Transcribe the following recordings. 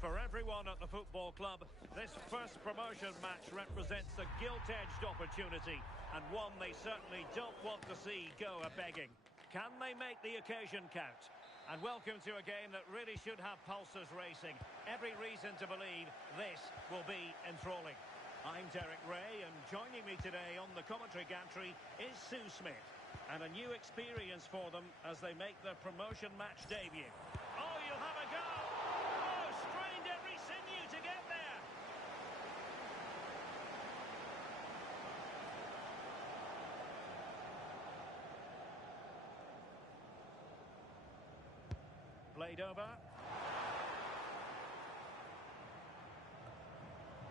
For everyone at the football club, this first promotion match represents a gilt-edged opportunity, and one they certainly don't want to see go a-begging. Can they make the occasion count? And welcome to a game that really should have pulses racing. Every reason to believe this will be enthralling. I'm Derek Ray, and joining me today on the commentary gantry is Sue Smith. And a new experience for them as they make their promotion match debut. Oh, you'll have a go! Oh, strained every sinew to get there! Played over.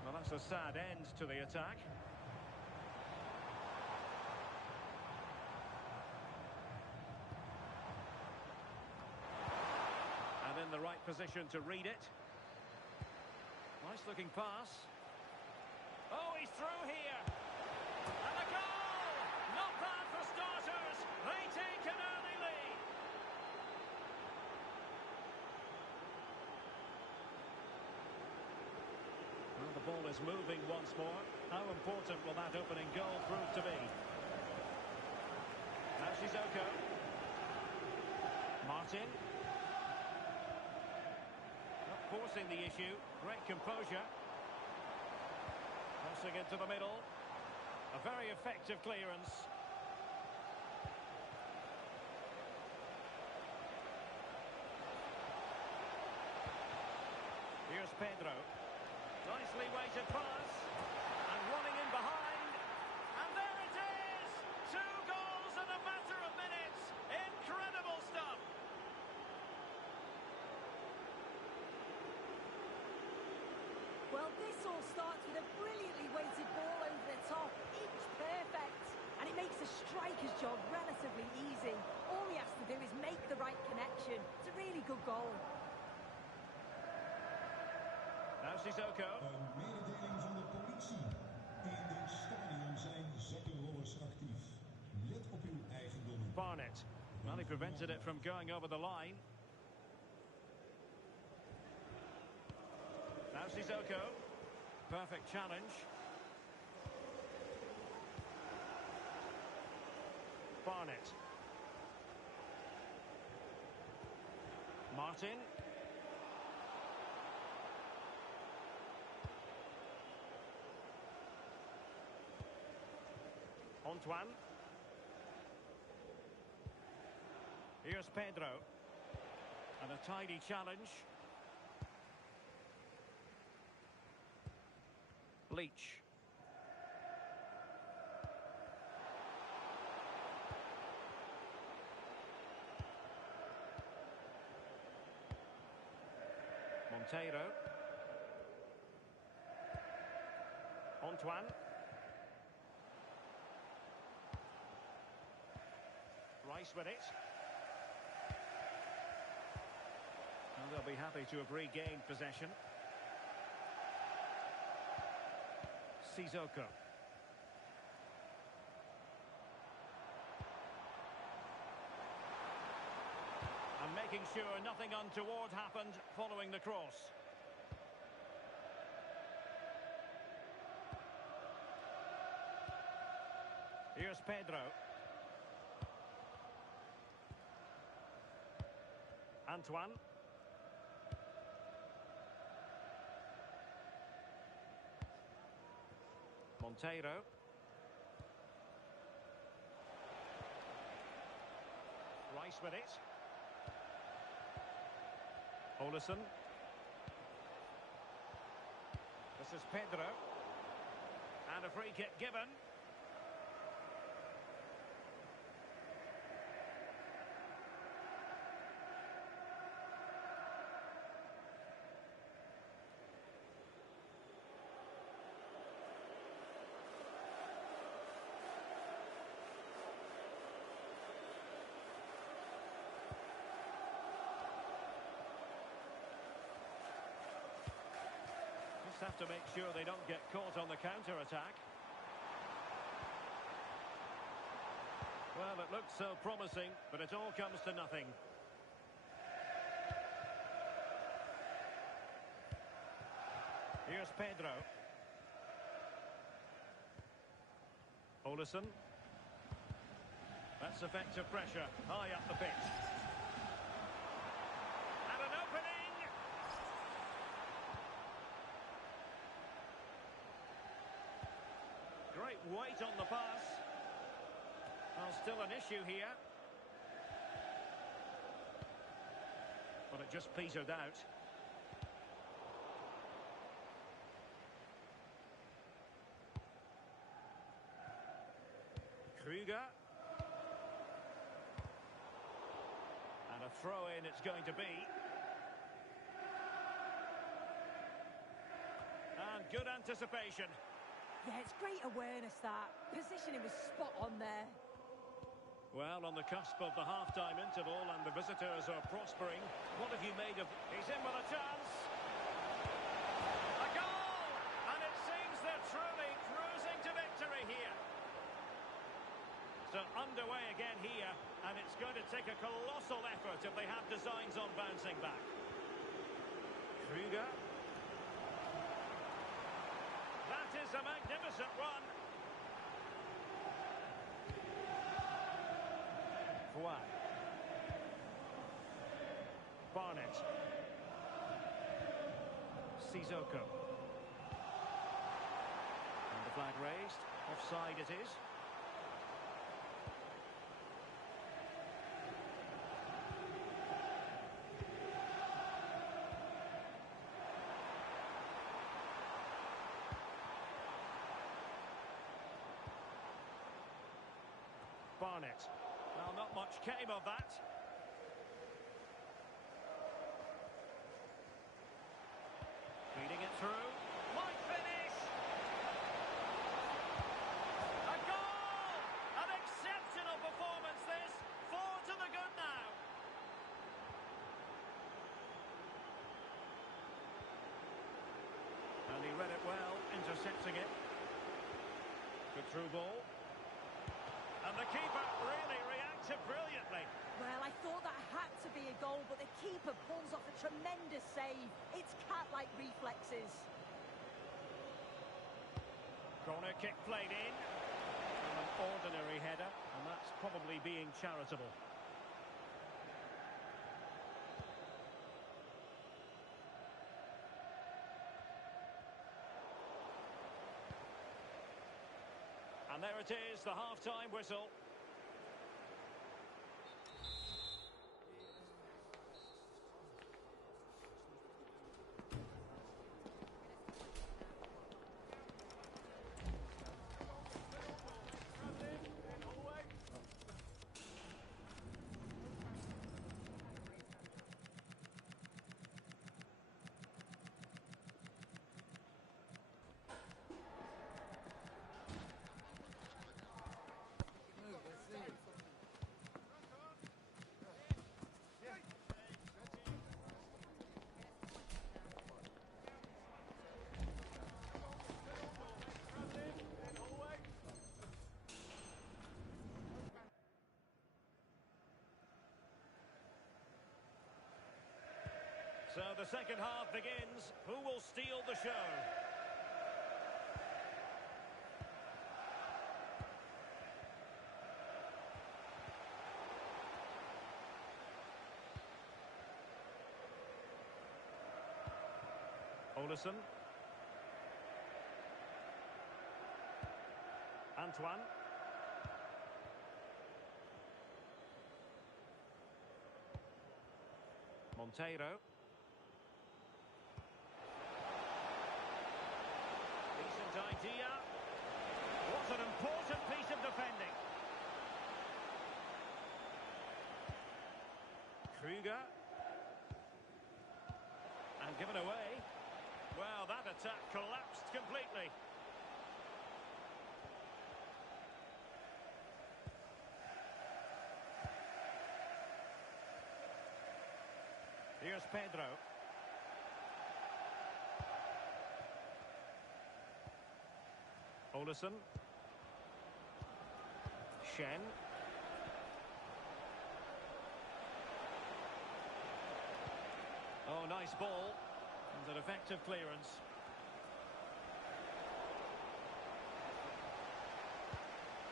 Well, that's a sad end to the attack. And in the right position to read it. Nice looking pass. Oh, he's through here. And a goal! Not bad for starters. They take an early lead. Well, the ball is moving once more. How important will that opening goal prove to be? Now Sissoko. Martin. Not forcing the issue. Great composure. Crossing into the middle. A very effective clearance. Here's Pedro. Nicely weighted pass, and running in behind, and there it is! 2 goals in a matter of minutes. Incredible stuff. Well, this all starts with a brilliantly weighted ball over the top, each perfect, and it makes the striker's job relatively easy. All he has to do is make the right connection. It's a really good goal. Now Sissoko. Een mededeling van de politie. In dit stadion zijn zakkenrollers actief. Let op uw eigendom. Barnett. Well, he prevented it from going over the line. Now Sissoko. Perfect challenge. Barnett. Martin. Antoine. Here's Pedro. And a tidy challenge. Leach. Monteiro. Antoine. Rice with it. And they'll be happy to have regained possession. Sissoko. And making sure nothing untoward happened following the cross. Here's Pedro. Antoine. Monteiro. Rice with it. Olesen. This is Pedro. And a free kick given. Have to make sure they don't get caught on the counter-attack. Well, it looked so promising, but it all comes to nothing. Here's Pedro. Olesen. That's effective pressure, high up the pitch. And an opening! Great weight on the pass. Well, still an issue here. But it just petered out. Krüger. And a throw-in it's going to be. And good anticipation. Yeah, it's great awareness, that. Positioning was spot on there. Well, on the cusp of the half-time interval and the visitors are prospering. What have you made of... He's in with a chance. A goal! And it seems they're truly cruising to victory here. So underway again here, and it's going to take a colossal effort if they have designs on bouncing back. Krüger. That is a magnificent run. Juan. Barnett. Sissoko. And the flag raised. Offside it is. Barnett. Well, not much came of that. Feeding it through. Might finish! A goal! An exceptional performance this. 4 to the good now. And he read it well, intercepting it. Good through ball. And the keeper really reacted brilliantly. Well, I thought that had to be a goal, but the keeper pulls off a tremendous save. It's cat-like reflexes. Corner kick played in. And an ordinary header, and that's probably being charitable. And there it is, the half-time whistle. So the second half begins. Who will steal the show? Olesen. Antoine. Monteiro. Decent idea. What an important piece of defending. Krüger. And given away. Well, that attack collapsed completely. Here's Pedro. Olesen. Shen. Oh, nice ball. And an effective clearance.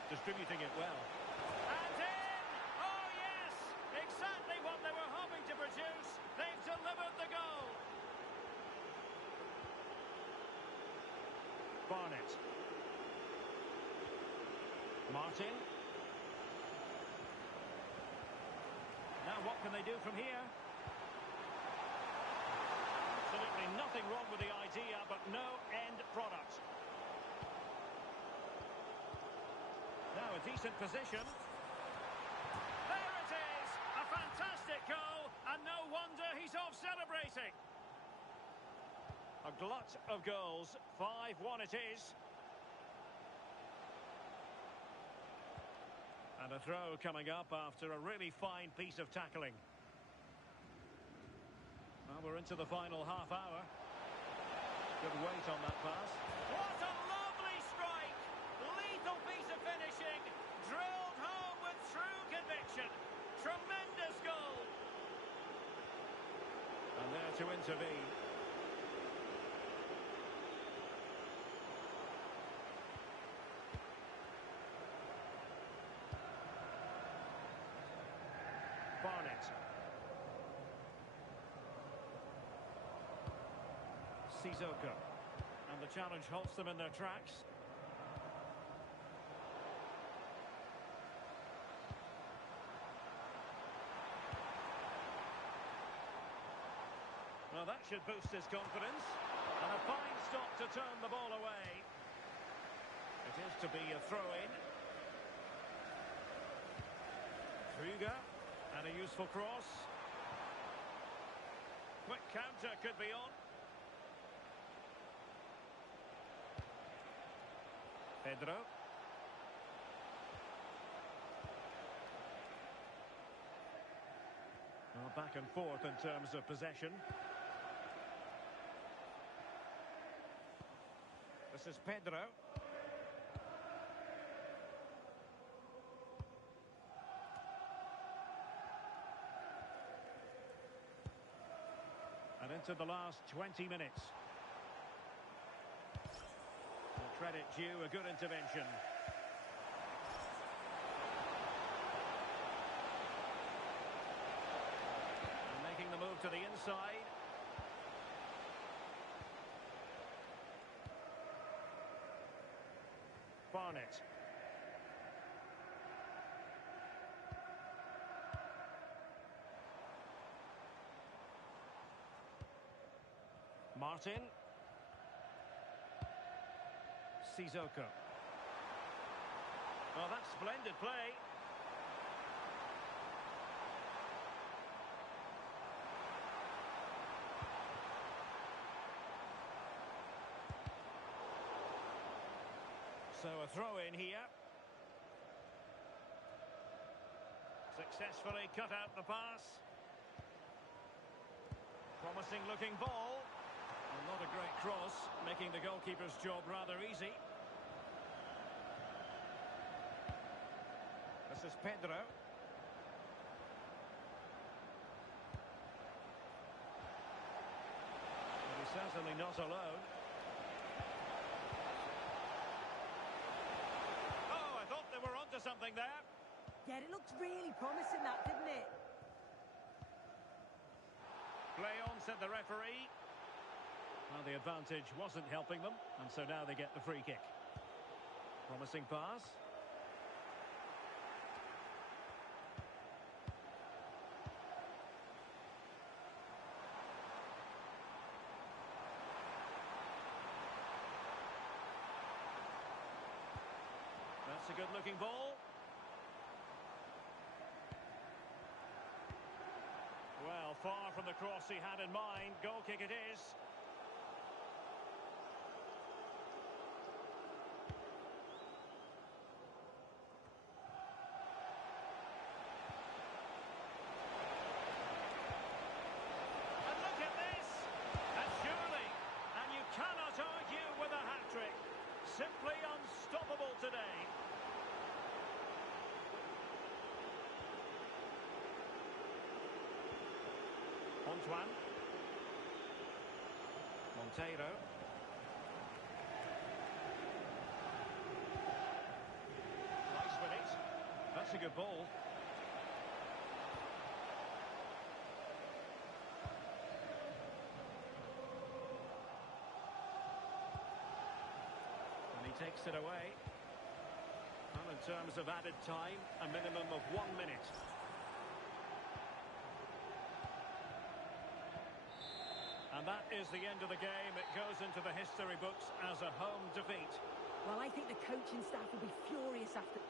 distributing it well. And in! Oh, yes! Exactly what they were hoping to produce. They've delivered the goal. Barnett. Martin. Now what can they do from here? Absolutely nothing wrong with the idea, but no end product. Now a decent position. There it is! A fantastic goal, and no wonder he's off celebrating. A glut of goals. 5-1 it is. And a throw coming up after a really fine piece of tackling. Well, we're into the final half hour. Good weight on that pass. What a lovely strike! Lethal piece of finishing. Drilled home with true conviction. Tremendous goal. And there to intervene. Barnett. Sissoko. And the challenge halts them in their tracks. Well, that should boost his confidence. And a fine stop to turn the ball away. It is to be a throw-in. Krüger. And a useful cross. Quick counter could be on. Pedro. Well, back and forth in terms of possession. This is Pedro. And into the last 20 minutes. And credit due, a good intervention. And making the move to the inside. Barnett. Martin. Sissoko. Well, that's splendid play. So a throw in here. Successfully cut out the pass. Promising looking ball. Well, not a great cross, making the goalkeeper's job rather easy. This is Pedro. And he's certainly not alone. Oh, I thought they were onto something there. Yeah, it looked really promising, that, didn't it? Play on, said the referee. Well, the advantage wasn't helping them, and so now they get the free kick. Promising pass. That's a good-looking ball. Well, far from the cross he had in mind. Goal kick it is. And look at this. And surely, and you cannot argue with a hat-trick. Simply unstoppable today. Antoine. Monteiro. that's a good ball. And he takes it away. Well, in terms of added time, a minimum of 1 minute. And that is the end of the game. It goes into the history books as a home defeat. Well, I think the coaching staff will be furious after...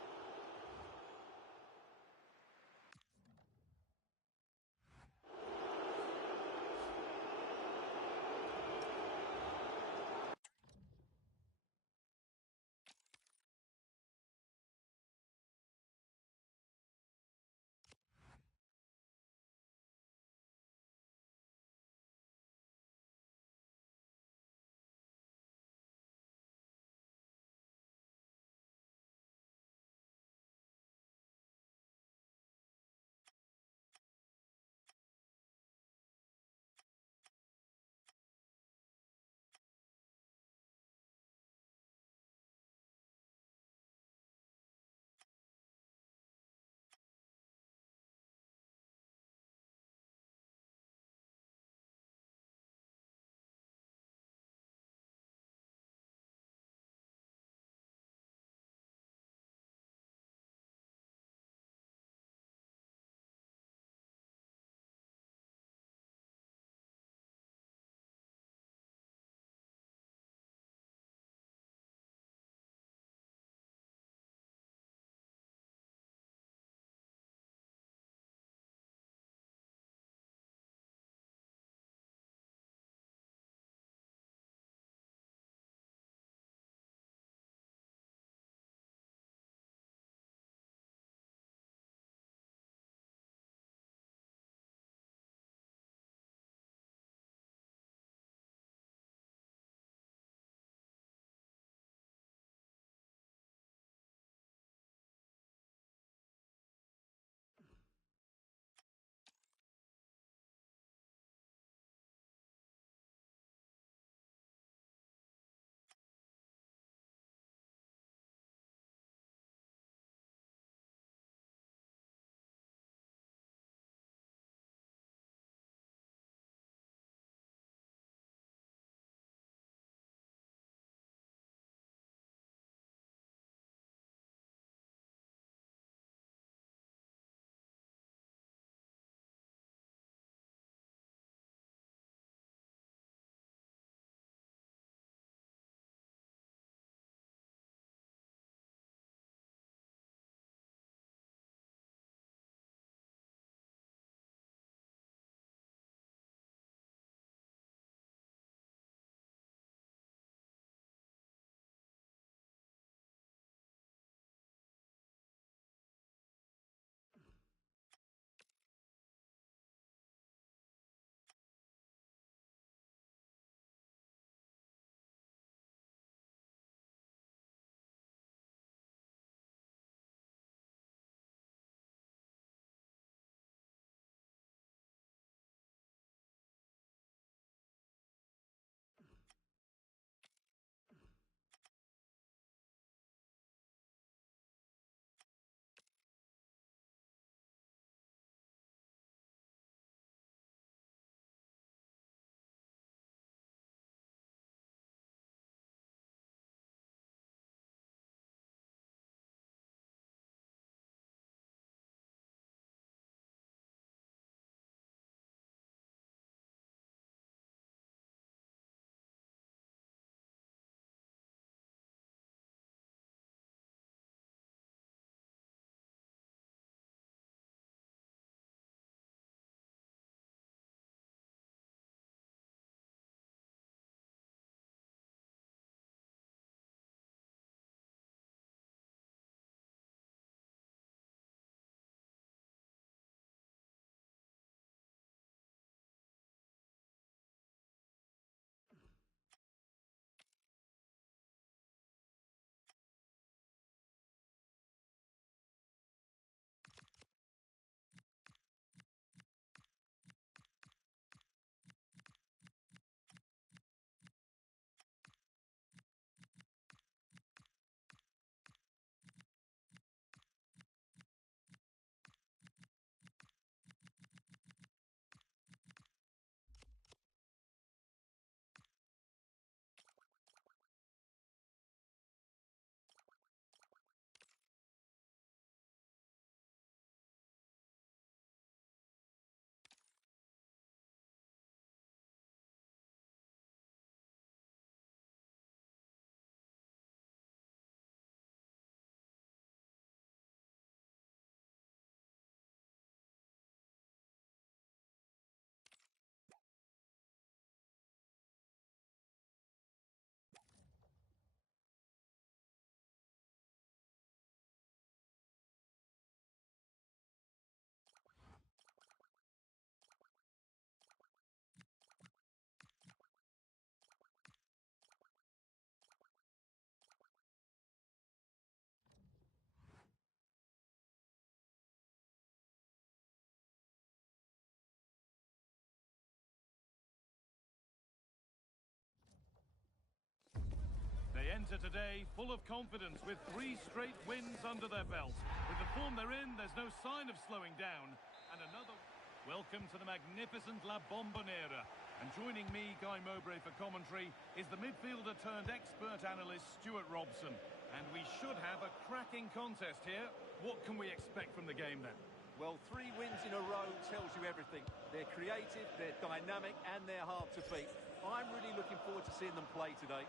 enter today full of confidence with 3 straight wins under their belt. With the form they're in, there's no sign of slowing down. And another... Welcome to the magnificent La Bombonera. And joining me, Guy Mowbray, for commentary is the midfielder-turned-expert analyst Stuart Robson. And we should have a cracking contest here. What can we expect from the game then? Well, 3 wins in a row tells you everything. They're creative, they're dynamic, and they're hard to beat. I'm really looking forward to seeing them play today.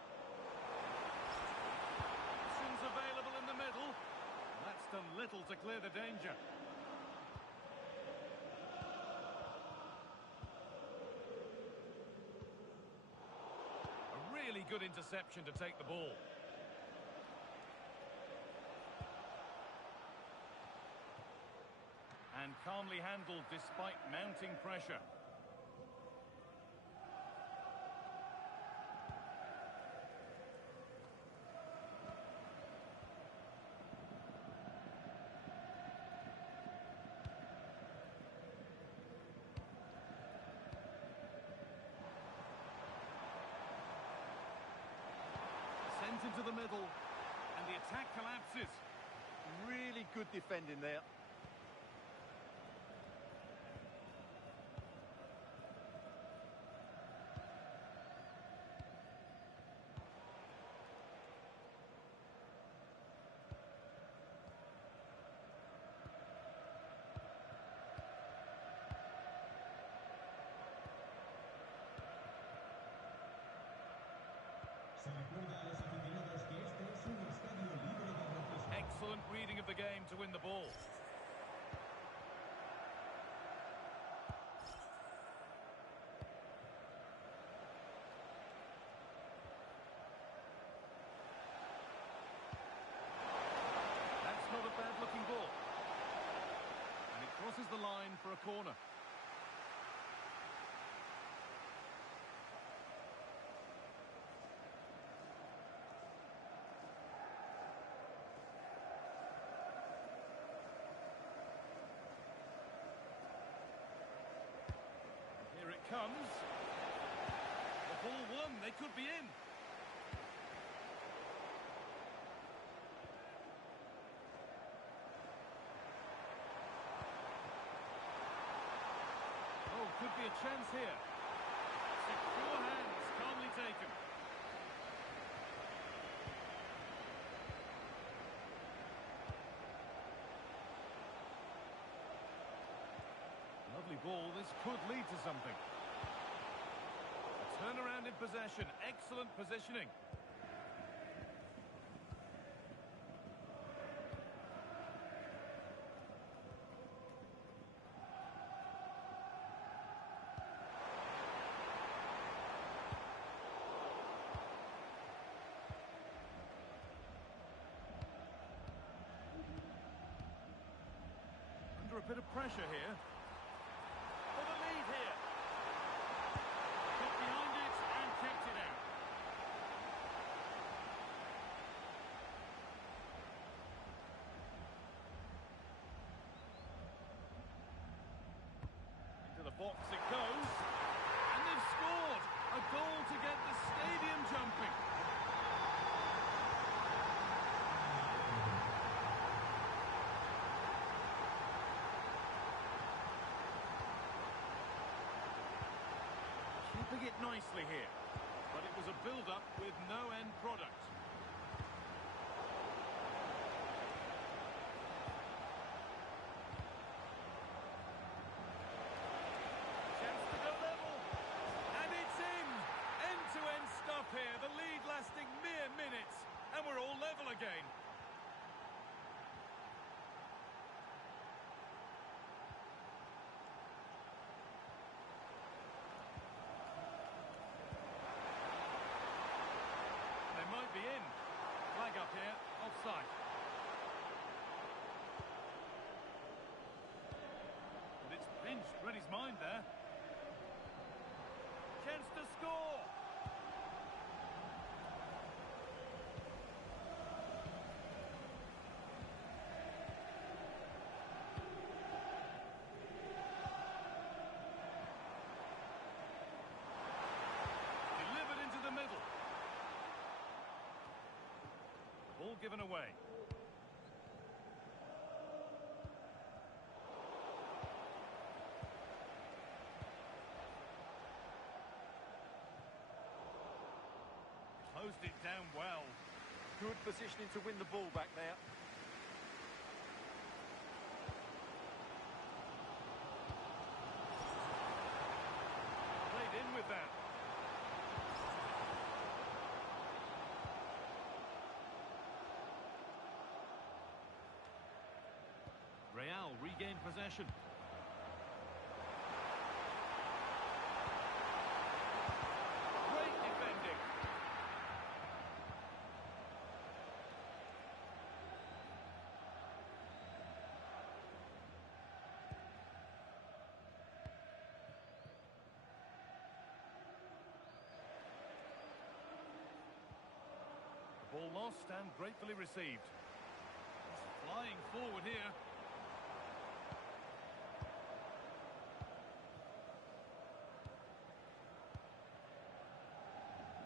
Options available in the middle. That's done little to clear the danger. A really good interception to take the ball. And calmly handled despite mounting pressure. Sent into the middle, and the attack collapses. Really good defending there. Excellent reading of the game to win the ball. That's not a bad-looking ball. And it crosses the line for a corner. Here it comes. The ball won. They could be in. Oh, could be a chance here. Secure hands, calmly taken. Lovely ball. This could lead to something. A turnaround in possession. Excellent positioning. Under a bit of pressure here. For the lead here. Got behind it and kept it out. Into the box it goes. And they've scored. A goal to get the stadium jumping. Keeping it nicely here, but it was a build-up with no end product. Chance to go level, and it's in! End-to-end stuff here, the lead lasting mere minutes, and we're all level again. Might be in. Flag up here, offside. But it's pinched, read his mind there. Chance to score. Delivered into the middle. given away. Closed it down well. Good positioning to win the ball back there. Played in with that. Real regain possession. Great defending. Ball lost and gratefully received. He's flying forward here.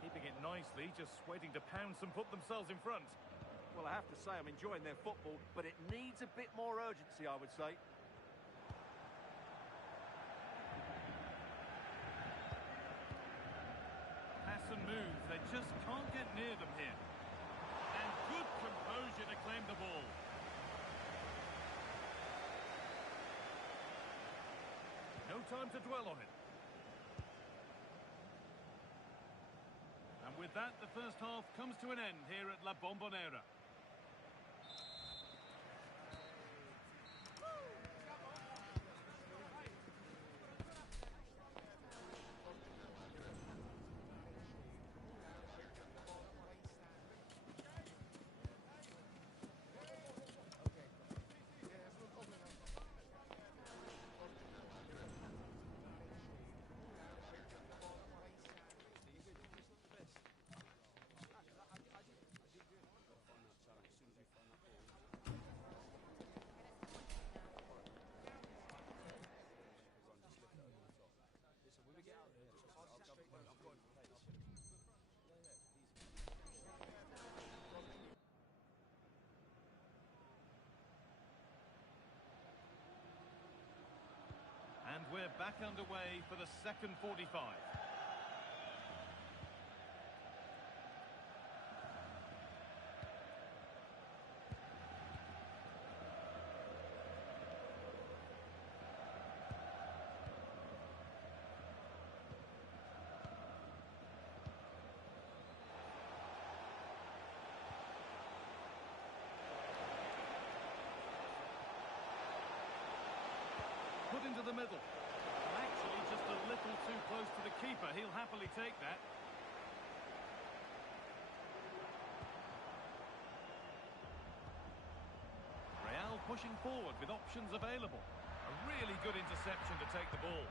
Keeping it nicely, just waiting to pounce and put themselves in front. Well, I have to say I'm enjoying their football, but it needs a bit more urgency, I would say. Pass and move, they just can't get near them here. And good composure to claim the ball. No time to dwell on it. And with that, the first half comes to an end here at La Bombonera. And we're back underway for the second 45. Put into the middle. Actually, just a little too close to the keeper. He'll happily take that. Real pushing forward with options available. A really good interception to take the ball.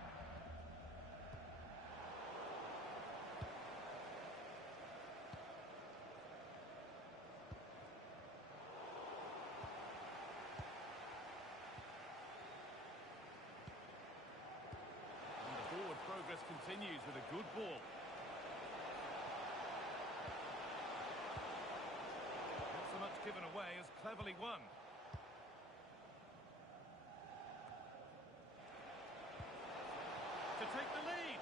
Progress continues with a good ball. Not so much given away as cleverly won. To take the lead.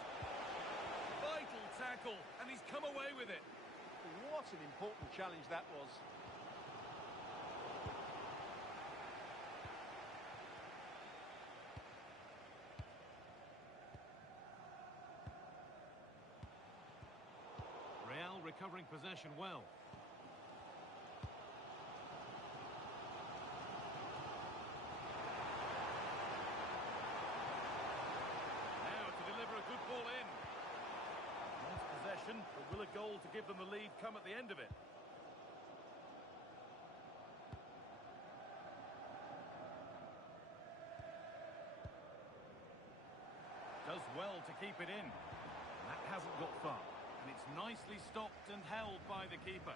Vital tackle, and he's come away with it. What an important challenge that was. Recovering possession well. Now to deliver a good ball in. Wants possession, but will a goal to give them the lead come at the end of it? Does well to keep it in. That hasn't got far. And it's nicely stopped and held by the keeper.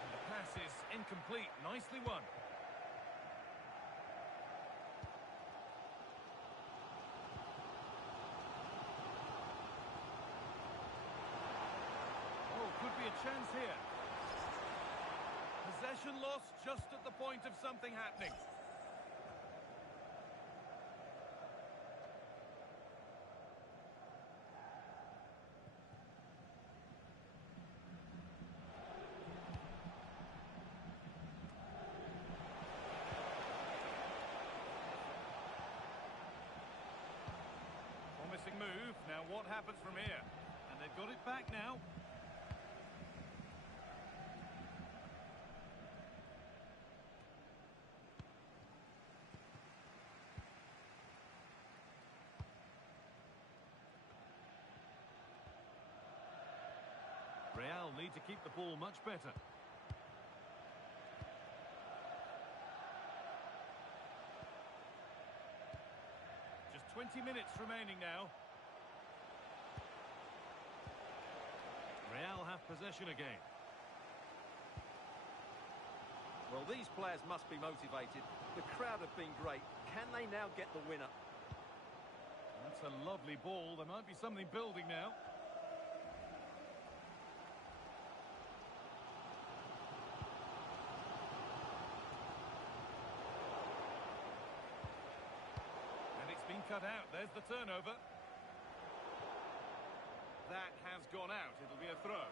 And the pass is incomplete. Nicely won. a chance here. Possession lost just at the point of something happening. Promising move. Now what happens from here? And they've got it back now. Real need to keep the ball much better. Just 20 minutes remaining now. Real have possession again. Well, these players must be motivated. The crowd have been great. Can they now get the winner? That's a lovely ball. There might be something building now. Been cut out. There's the turnover. That has gone out. It'll be a throw.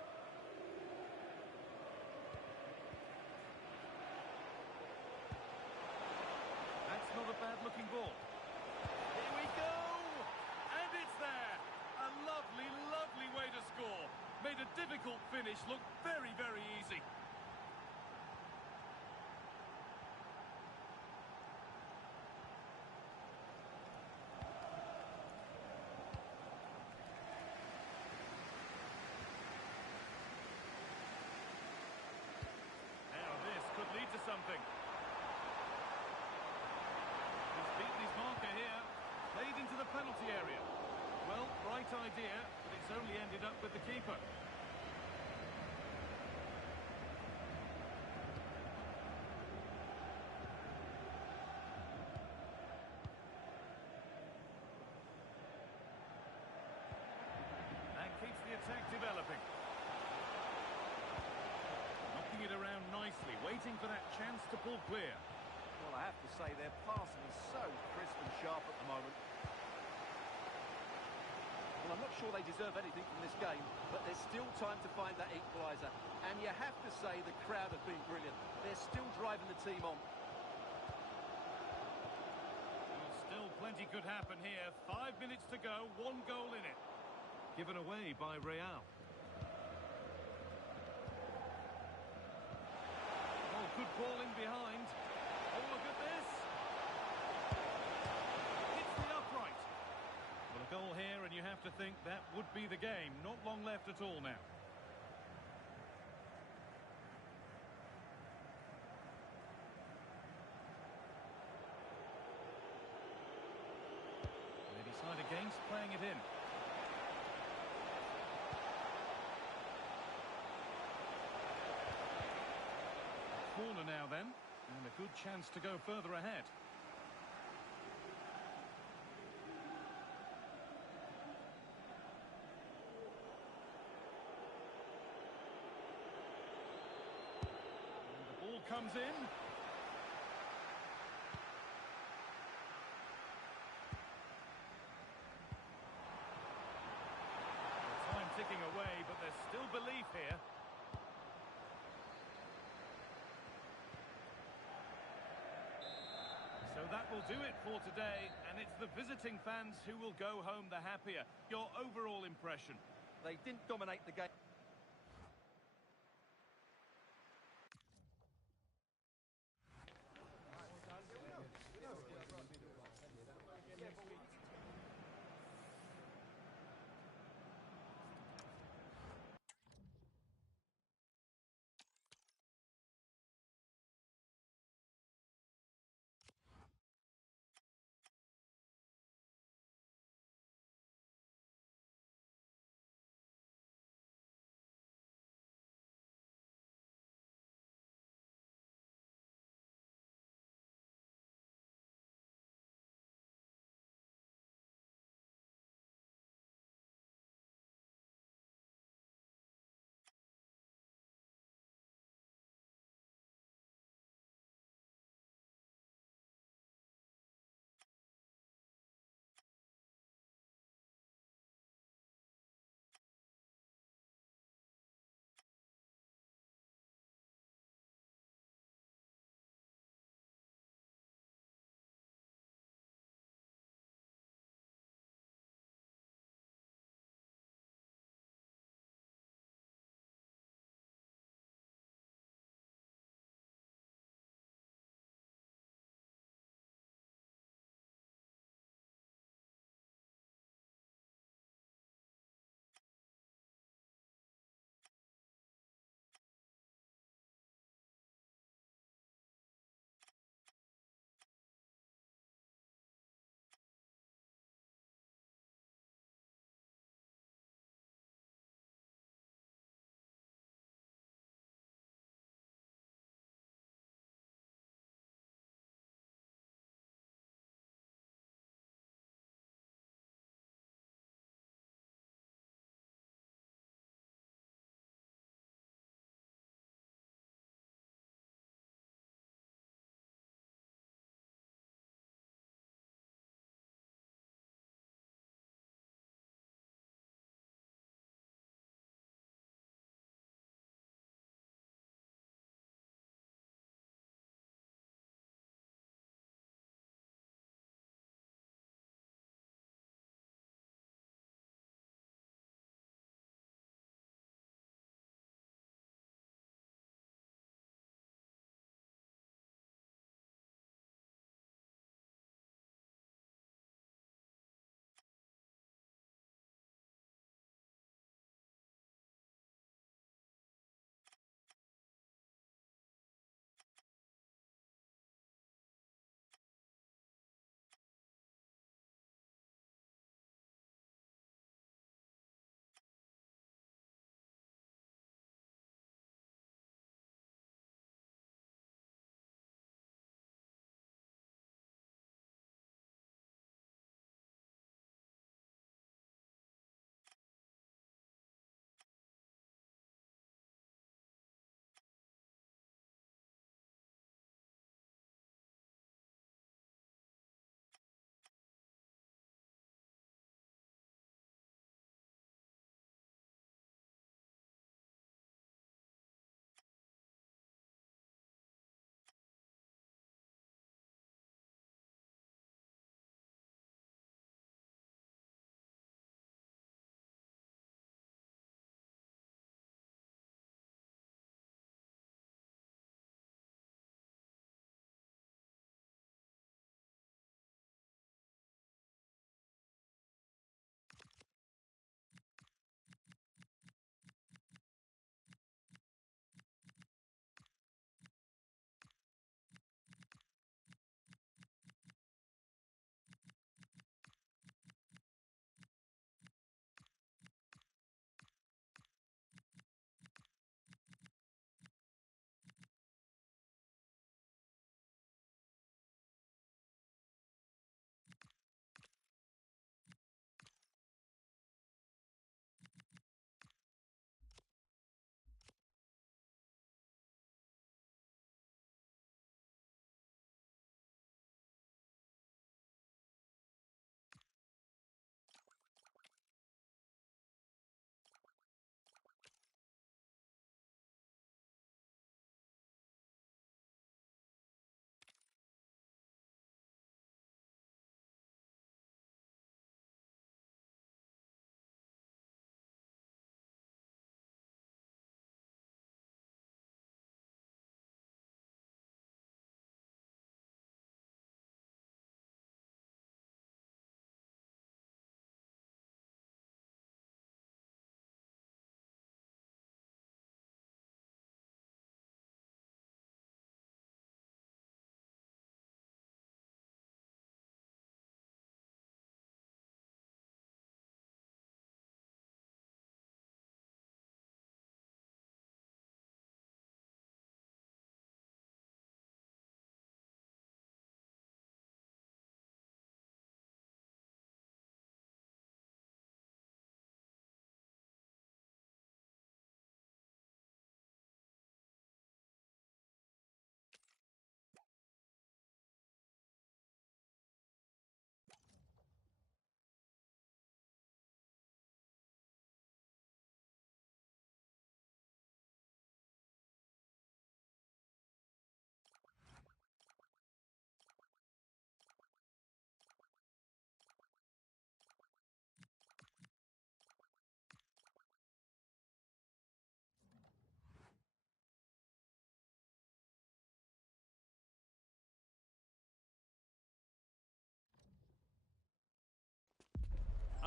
That's not a bad looking ball. Here we go! And it's there! A lovely, lovely way to score. Made a difficult finish look very, very easy. Lead to something. He's beaten his marker here. Played into the penalty area. Well, right idea, but it's only ended up with the keeper. That keeps the attack developing. It around nicely, waiting for that chance to pull clear. Well, I have to say their passing is so crisp and sharp at the moment. Well, I'm not sure they deserve anything from this game, but there's still time to find that equaliser. And you have to say the crowd have been brilliant. They're still driving the team on. Well, still plenty could happen here. 5 minutes to go, 1 goal in it. Given away by Real. Good ball in behind. Oh, look at this. Hits the upright. Well, a goal here, and you have to think that would be the game. Not long left at all now. They decide against playing it in. Corner now then, and a good chance to go further ahead. And the ball comes in. Time ticking away, but there's still belief here. So that will do it for today, and it's the visiting fans who will go home the happier. Your overall impression? They didn't dominate the game.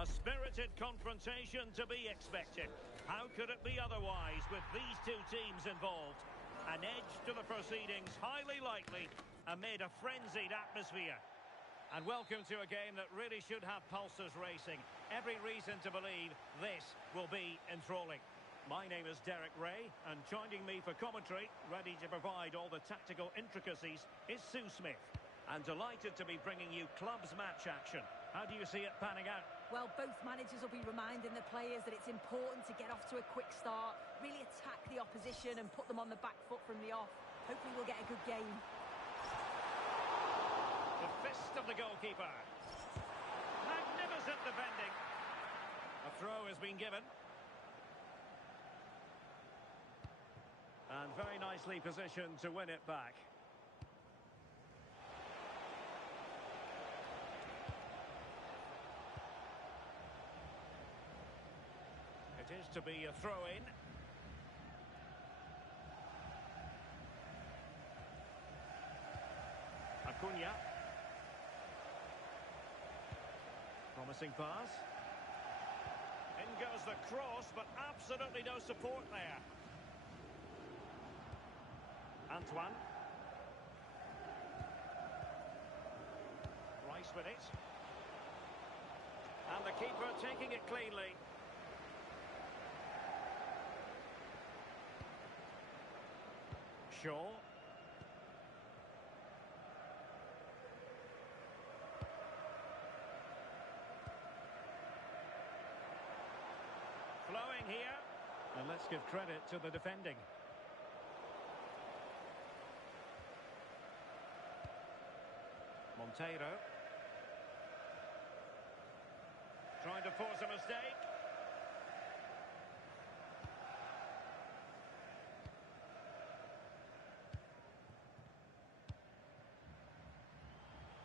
A spirited confrontation to be expected. How could it be otherwise with these two teams involved? An edge to the proceedings, highly likely, amid a frenzied atmosphere. And welcome to a game that really should have pulses racing. Every reason to believe this will be enthralling. My name is Derek Ray, and joining me for commentary, ready to provide all the tactical intricacies, is Sue Smith. And delighted to be bringing you clubs match action. How do you see it panning out? Well, both managers will be reminding the players that it's important to get off to a quick start, really attack the opposition and put them on the back foot from the off. Hopefully we'll get a good game. The fist of the goalkeeper. Magnificent defending. A throw has been given. And very nicely positioned to win it back. It is to be a throw-in. Acuna. Promising pass. In goes the cross, but absolutely no support there. Antoine. Rice with it. And the keeper taking it cleanly. Shaw. Flowing here. And let's give credit to the defending. Monteiro. Trying to force a mistake.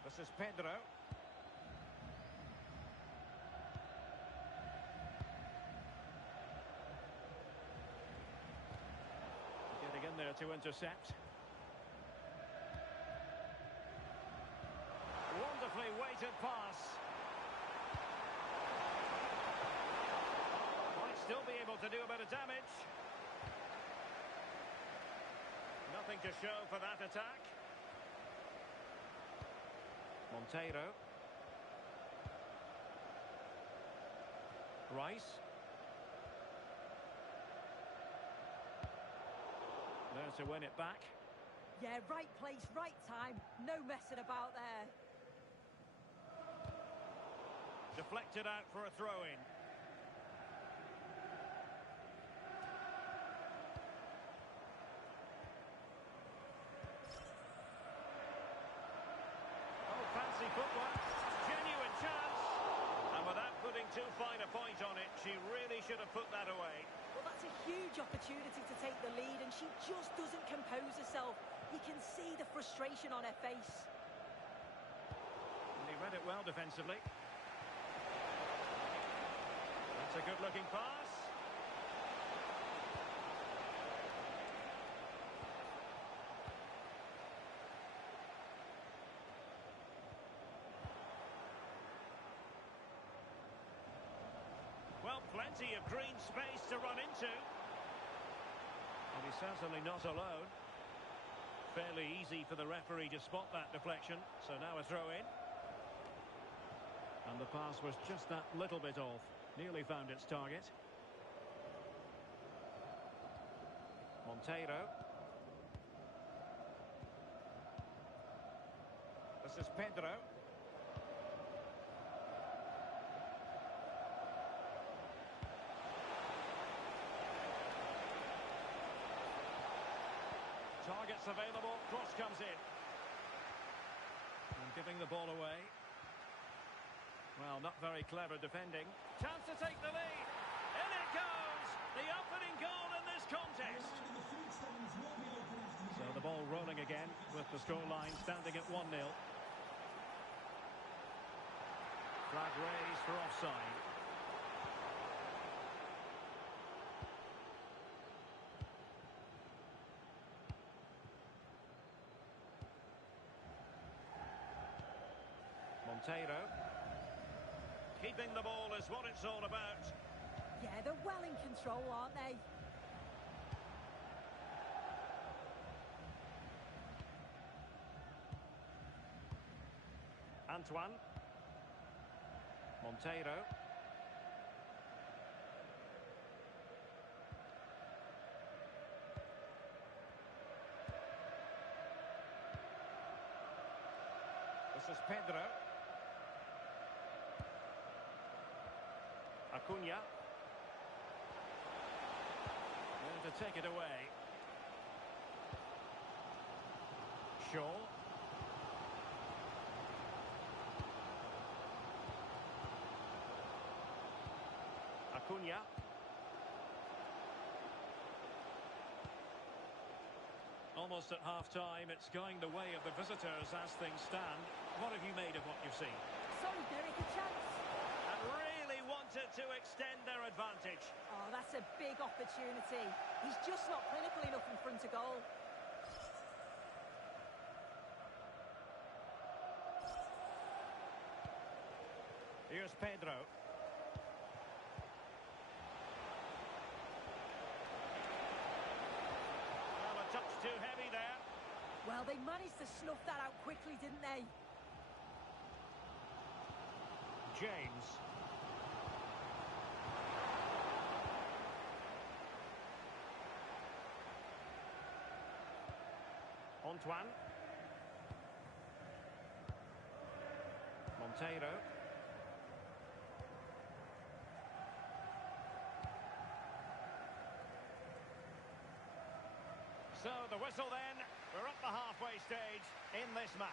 This is Pedro. Getting in there to intercept. Wonderfully weighted pass. Might still be able to do a bit of damage. Nothing to show for that attack. Monteiro. Rice. There to win it back. Yeah, right place, right time. No messing about there. Deflected out for a throw-in. Fancy footwork, genuine chance, and without putting too fine a point on it, she really should have put that away. Well, that's a huge opportunity to take the lead, and she just doesn't compose herself. You can see the frustration on her face. And he read it well defensively. That's a good-looking pass. Well, plenty of green space to run into. And he's certainly not alone. Fairly easy for the referee to spot that deflection. So now a throw-in. And the pass was just that little bit off. Nearly found its target. Monteiro. This is Pedro. Targets available, cross comes in. And giving the ball away. Well, not very clever defending. Chance to take the lead. In it goes! The opening goal in this contest. So the ball rolling again with the scoreline standing at 1-0. Flag raised for offside. Monteiro. Keeping the ball is what it's all about. Yeah, they're well in control, aren't they? Antoine. Monteiro. This is Pedro. Acuna. Going to take it away. Shaw. Acuna. Almost at half-time, it's going the way of the visitors as things stand. What have you made of what you've seen? Sorry, Derek, a chance. And really wanted to extend their advantage. Oh, that's a big opportunity. He's just not clinical enough in front of goal. Here's Pedro. Well, a touch too heavy there. Well, they managed to snuff that out quickly, didn't they? James. Antoine. Monteiro. So the whistle then. We're up the halfway stage in this match.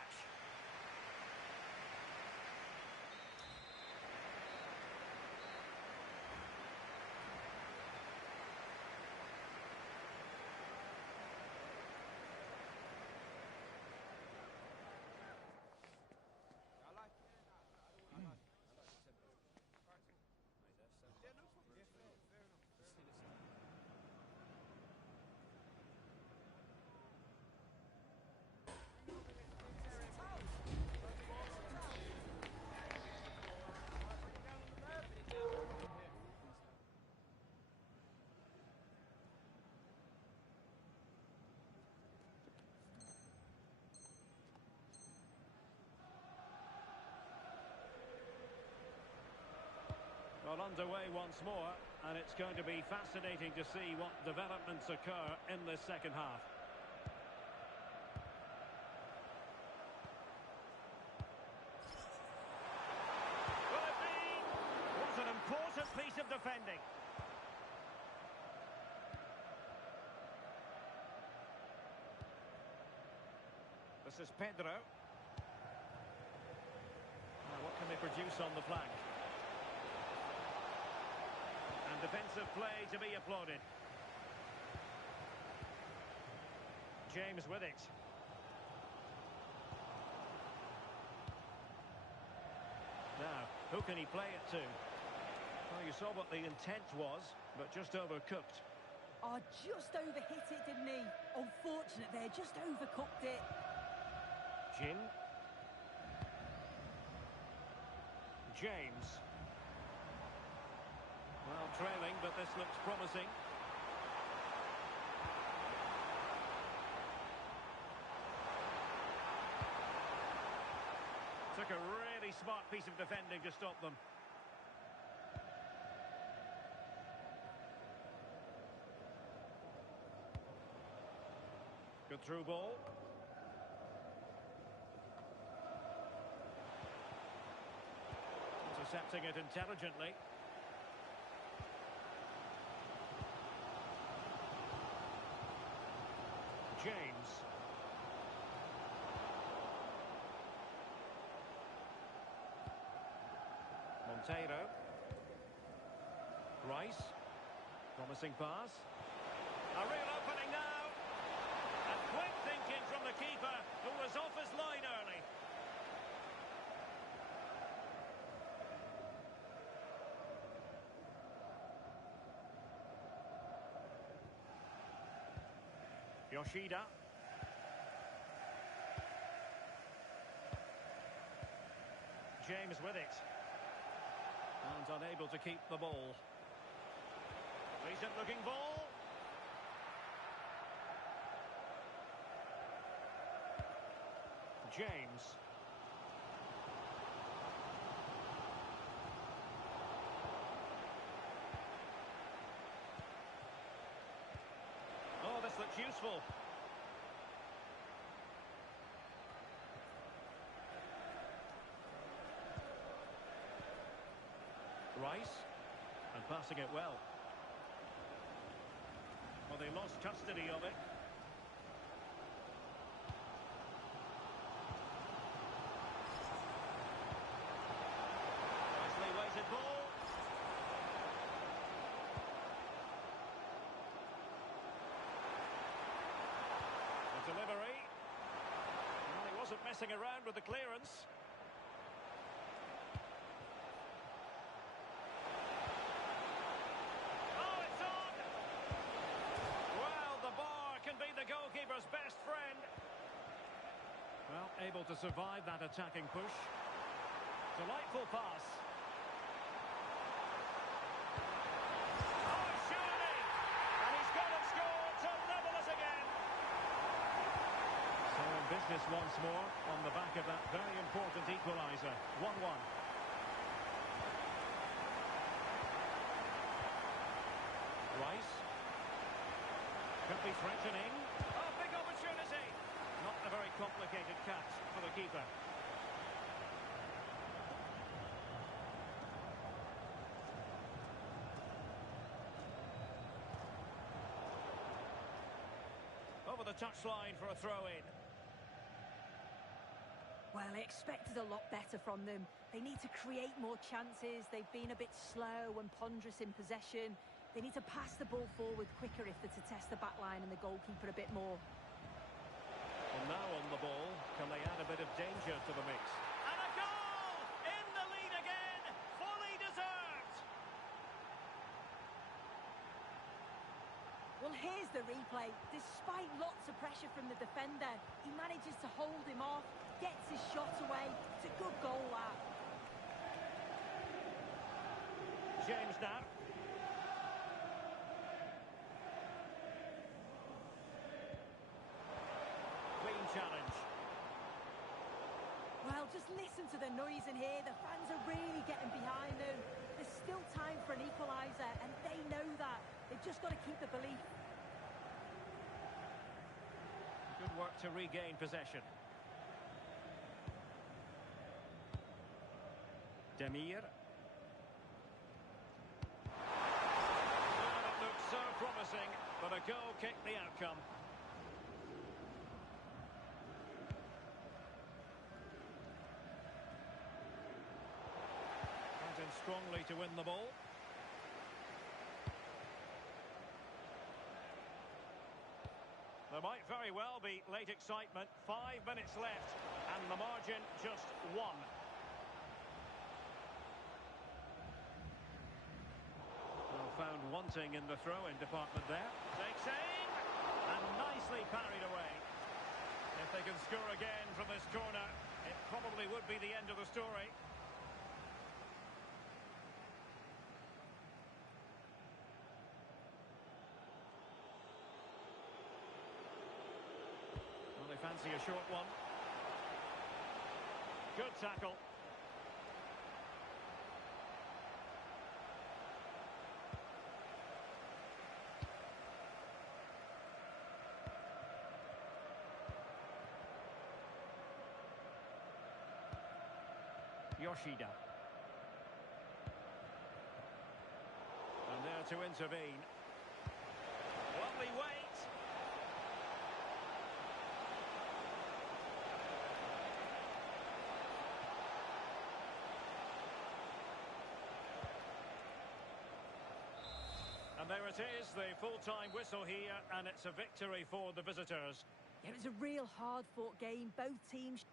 Well, underway once more, and it's going to be fascinating to see what developments occur in this second half. Will it be? What an important piece of defending. This is Pedro. Now, what can they produce on the flank? And defensive play to be applauded. James with it. Now, who can he play it to? Well, you saw what the intent was, but just overcooked. Oh, just overhit it, didn't he? Unfortunate there, just overcooked it. Jin. James. Well, trailing, but this looks promising. Took a really smart piece of defending to stop them. Good through ball. Intercepting it intelligently. James. Monteiro. Rice. Promising pass. A real opening now. And quick thinking from the keeper, who was off his line early. Yoshida. James with it. And unable to keep the ball. Decent looking ball. James. Oh, this looks useful. Rice, and passing it well. Well, they lost custody of it. Nicely weighted ball. The delivery. Well, he wasn't messing around with the clearance. The goalkeeper's best friend. Well, able to survive that attacking push. Delightful pass. Oh, surely! And he's got it scored to level us again. So in business once more on the back of that very important equaliser. 1-1. Rice. Could be threatening. Oh, big opportunity. Not a very complicated catch for the keeper. Over the touchline for a throw-in. Well, I expected a lot better from them. They need to create more chances. They've been a bit slow and ponderous in possession. They need to pass the ball forward quicker if they're to test the back line and the goalkeeper a bit more. And now on the ball, can they add a bit of danger to the mix? And a goal! In the lead again! Fully deserved! Well, here's the replay. Despite lots of pressure from the defender, he manages to hold him off, gets his shot away. It's a good goal, that. James now. Challenge. Well, just listen to the noise in here. The fans are really getting behind them. There's still time for an equaliser, and they know that. They've just got to keep the belief. Good work to regain possession. Demir. Well, it looks so promising, but a goal kicked the outcome. Strongly to win the ball. There might very well be late excitement. 5 minutes left, and the margin just 1. Well, found wanting in the throw-in department there. Takes aim, and nicely parried away. If they can score again from this corner, it probably would be the end of the story. Fancy a short one. Good tackle. Yoshida. And there to intervene. Lovely weight. And there it is, the full-time whistle here, and it's a victory for the visitors. It was a real hard-fought game. Both teams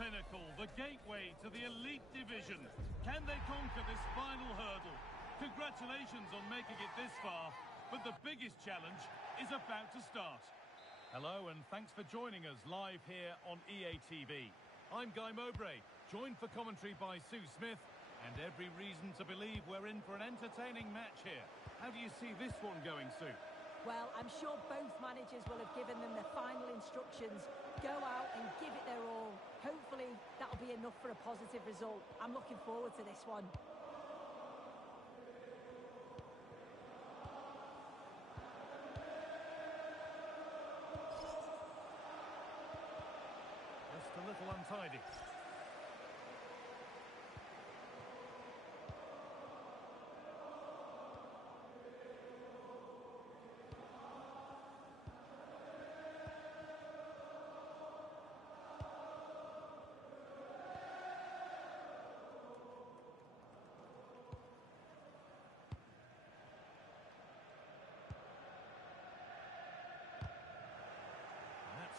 pinnacle, the gateway to the elite division. Can they conquer this final hurdle? Congratulations on making it this far, but the biggest challenge is about to start. Hello and thanks for joining us live here on EA TV. I'm Guy Mowbray, joined for commentary by Sue Smith, and every reason to believe we're in for an entertaining match here. How do you see this one going, Sue? Well, I'm sure both managers will have given them their final instructions. Go out and give it their all. Hopefully, that'll be enough for a positive result. I'm looking forward to this one. Just a little untidy.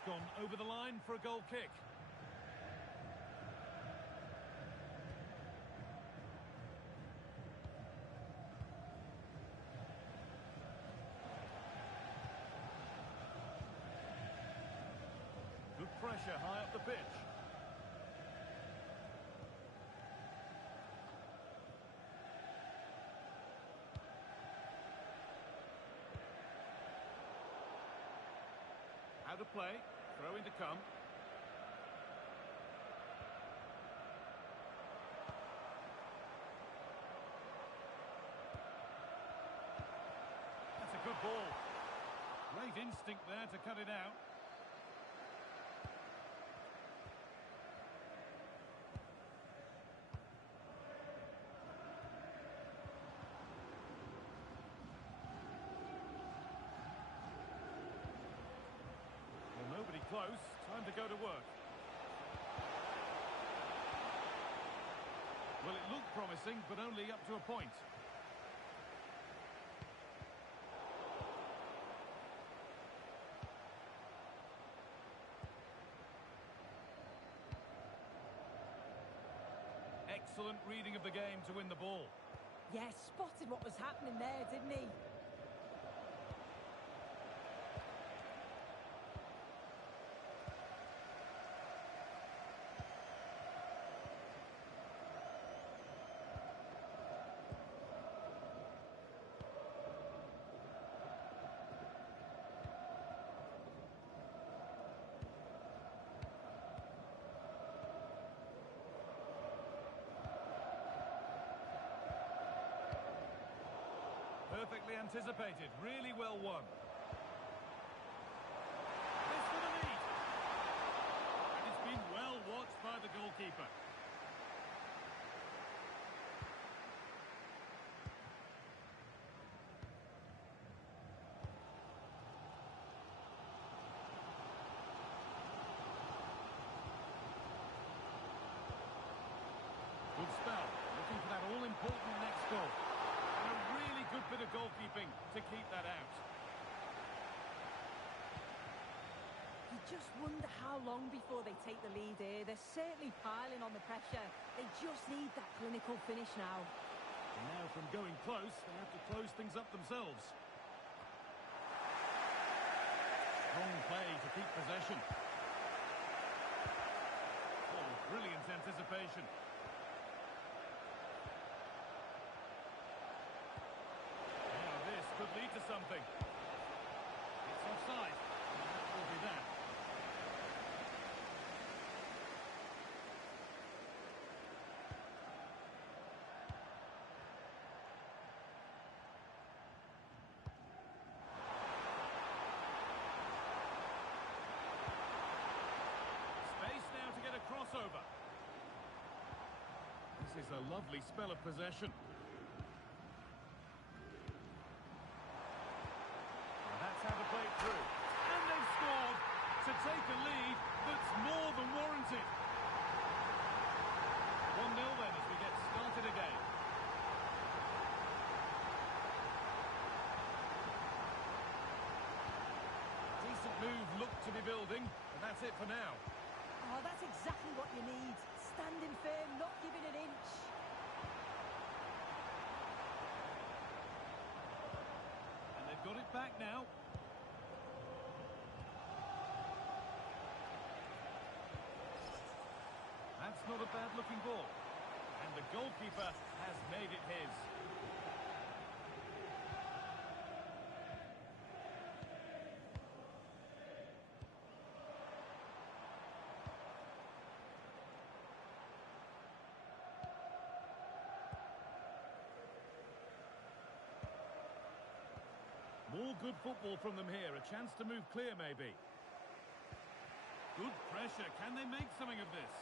Gone over the line for a goal kick. Good pressure high up the pitch. How to play, throwing to come. That's a good ball. Great instinct there to cut it out. Nobody close. Time to go to work. Well, it looked promising, but only up to a point. Excellent reading of the game to win the ball. Yes, spotted what was happening there, didn't he? Perfectly anticipated, really well won. This for the lead. And it's been well watched by the goalkeeper. Good spell, looking for that all-important next goal. Good bit of goalkeeping to keep that out. You just wonder how long before they take the lead here. They're certainly piling on the pressure. They just need that clinical finish now. And now from going close, they have to close things up themselves. Strong play to keep possession. Oh, brilliant anticipation. Could lead to something. It's offside. And that will be that. Space now to get a crossover. This is a lovely spell of possession. Through. And they've scored to take a lead that's more than warranted. 1-0 then as we get started again. Decent move looked to be building, and that's it for now. Oh, Oh, that's exactly what you need. Standing firm, not giving an inch. And they've got it back now. That's not a bad-looking ball. And the goalkeeper has made it his. More good football from them here. A chance to move clear, maybe. Good pressure. Can they make something of this?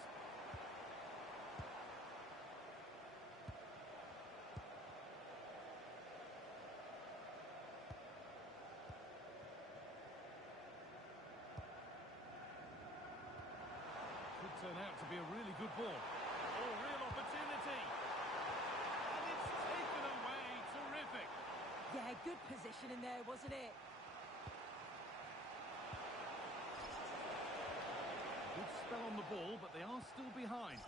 Could turn out to be a really good ball. Oh, real opportunity. And it's taken away. Terrific. Yeah, good positioning there, wasn't it? Good spell on the ball, but they are still behind.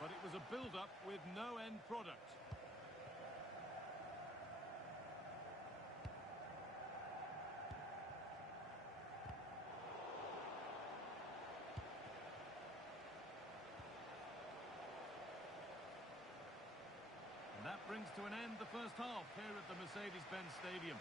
But it was a build-up with no end product. And that brings to an end the first half here at the Mercedes-Benz Stadium.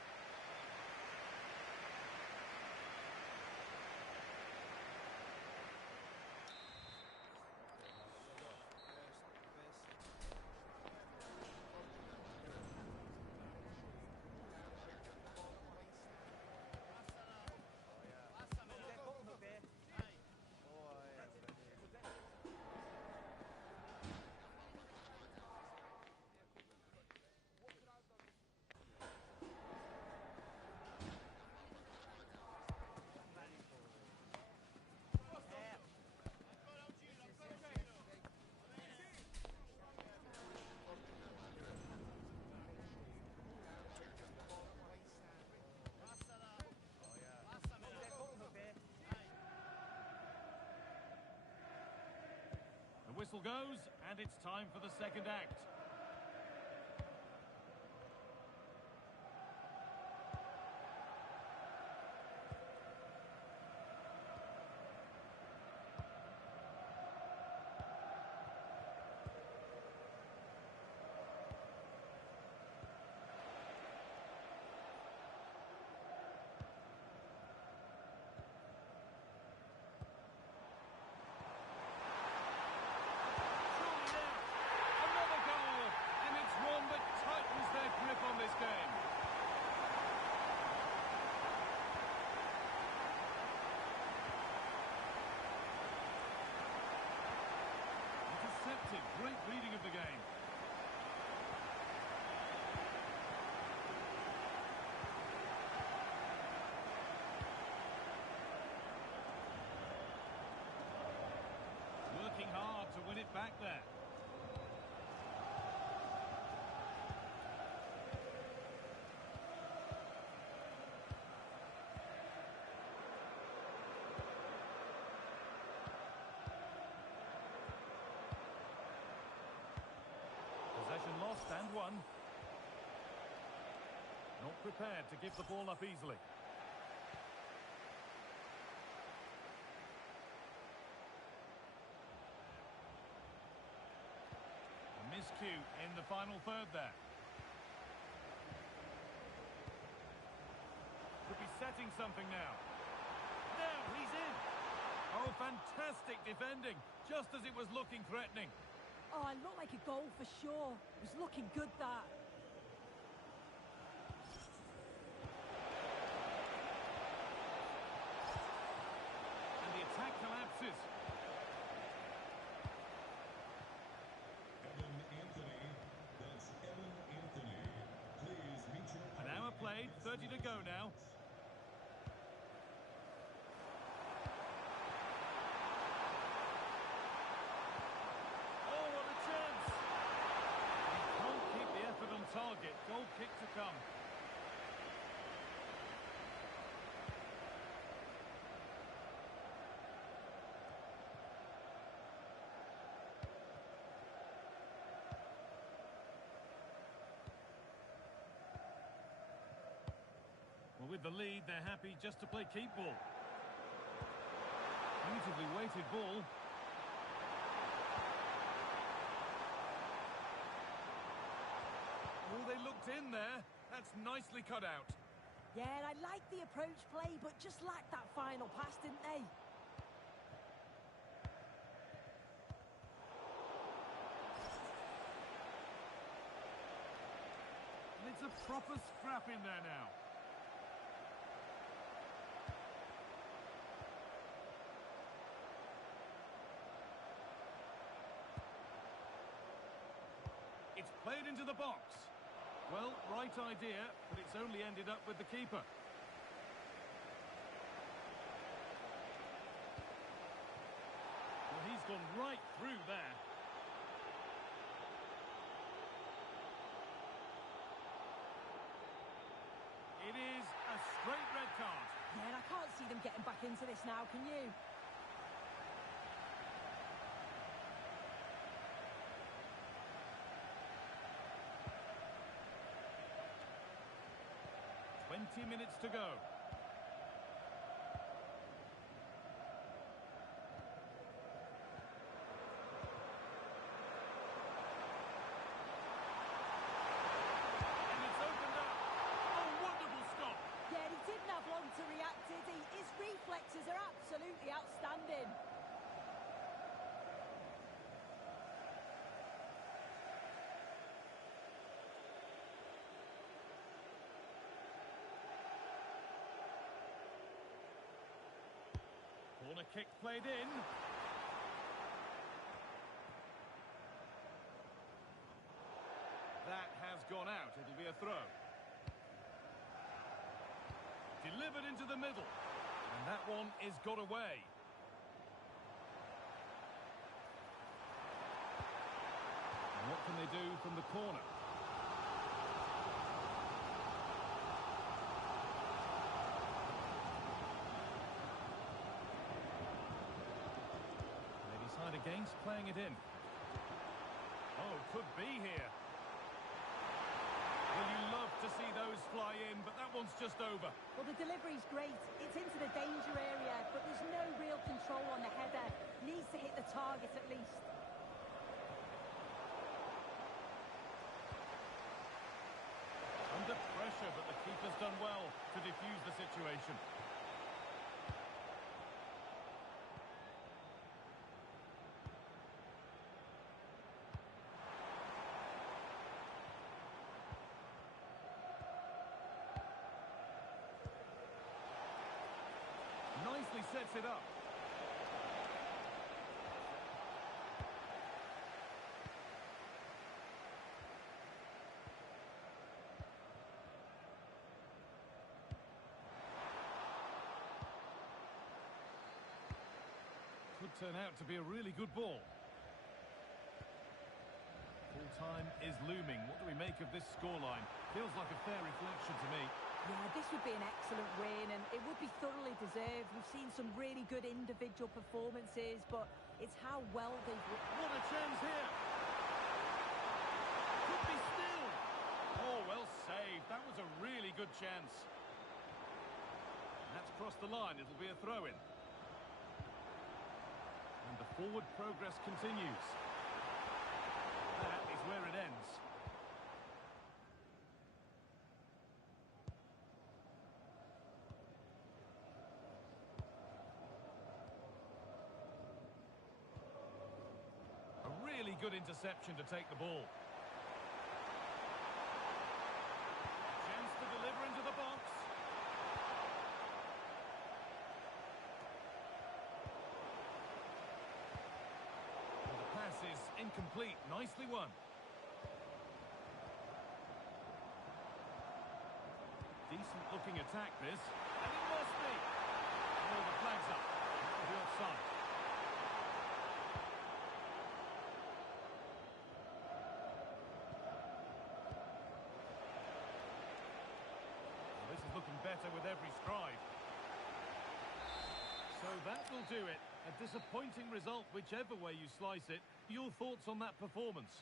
The whistle goes, and it's time for the second act. On this game. Intercepted. Great reading of the game. Working hard to win it back there. Possession lost and won. Not prepared to give the ball up easily. A miscue in the final third there. Could be setting something now. Now he's in. Oh, fantastic defending, just as it was looking threatening. Oh, it looked like a goal for sure. It was looking good, that. And the attack collapses. Evan Anthony. That's Evan Anthony. Please meet your... An hour played, 30 to go now. Target, goal kick to come. with the lead, they're happy just to play keep ball. Beautifully weighted ball. Oh, they looked in there. That's nicely cut out. Yeah, I like the approach play, but just lacked that final pass, didn't they? And it's a proper scrap in there now. It's played into the box. Well, right idea, but it's only ended up with the keeper. Well, he's gone right through there. It is a straight red card. Yeah, and I can't see them getting back into this now, can you? 20 minutes to go. And it's opened up. A wonderful stop. Yeah, he didn't have long to react, did he? His reflexes are absolutely outstanding. Corner kick played in. That has gone out. It'll be a throw. Delivered into the middle. And that one is got away. And what can they do from the corner? Against playing it in. Oh, could be here. Well, you love to see those fly in, but that one's just over. Well, the delivery's great. It's into the danger area, but there's no real control on the header. Needs to hit the target at least. Under pressure, but the keeper's done well to defuse the situation. Nicely sets it up. Could turn out to be a really good ball. Full time is looming. What do we make of this scoreline? Feels like a fair reflection to me. Yeah, this would be an excellent win, and it would be thoroughly deserved. We've seen some really good individual performances, but it's how well they've... What a chance here! Could be still! Oh, well saved. That was a really good chance. That's crossed the line. It'll be a throw-in. And the forward progress continues. That is where it ends. Good interception to take the ball. Chance to deliver into the box. Well, the pass is incomplete. Nicely won. Decent looking attack this. And it must be. Oh, the flag's up. That will be offside. Looking better with every stride. So that will do it. A disappointing result, whichever way you slice it. Your thoughts on that performance?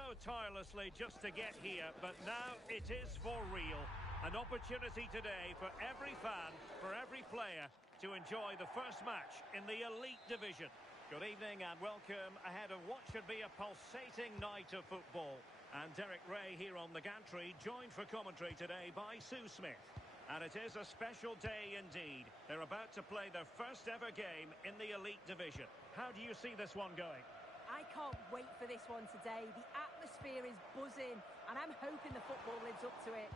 so tirelessly just to get here, but now it is for real. An opportunity today for every fan, for every player, to enjoy the first match in the elite division. Good evening and welcome ahead of what should be a pulsating night of football. And Derek Ray here on the gantry, joined for commentary today by Sue Smith. And it is a special day indeed. They're about to play their first ever game in the elite division. How do you see this one going? I can't wait for this one today. The atmosphere is buzzing, and I'm hoping the football lives up to it.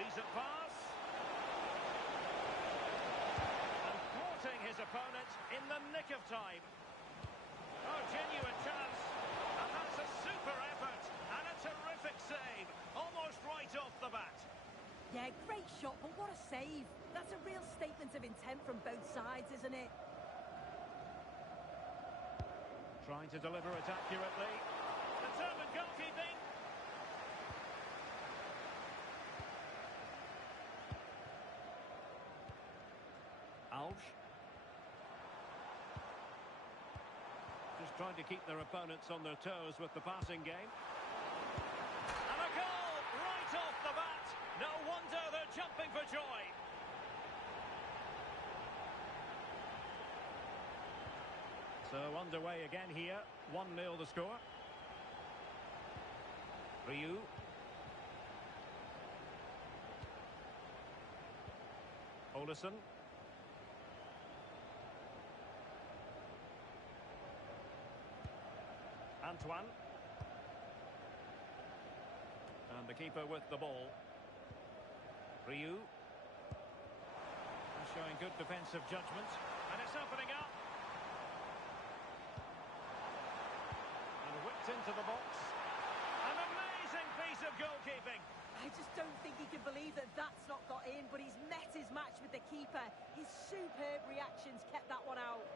Decent pass. And thwarting his opponent in the nick of time. Oh, genuine chance. And that's a super effort. And a terrific save. Almost right off the bat. Yeah, great shot, but what a save. That's a real statement of intent from both sides, isn't it? Trying to deliver it accurately. Determined goalkeeping. Alves. Just trying to keep their opponents on their toes with the passing game. And a goal right off the bat. No wonder they're jumping for joy. So underway again here. 1-0 the score. Ryu. Olesen. Antoine. And the keeper with the ball. Ryu. Showing good defensive judgment. And it's opening up. And whipped into the box. An amazing piece of goalkeeping. I just don't think he can believe that that's not got in, but he's met his match with the keeper. His superb reactions kept that one out.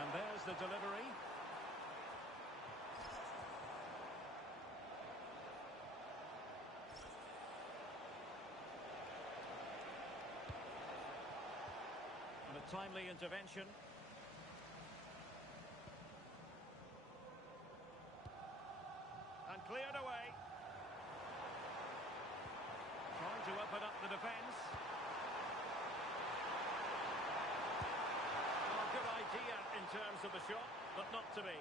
And there's the delivery. And a timely intervention. And cleared away. Trying to open up the defence. Oh, good idea in terms of the shot, but not to be.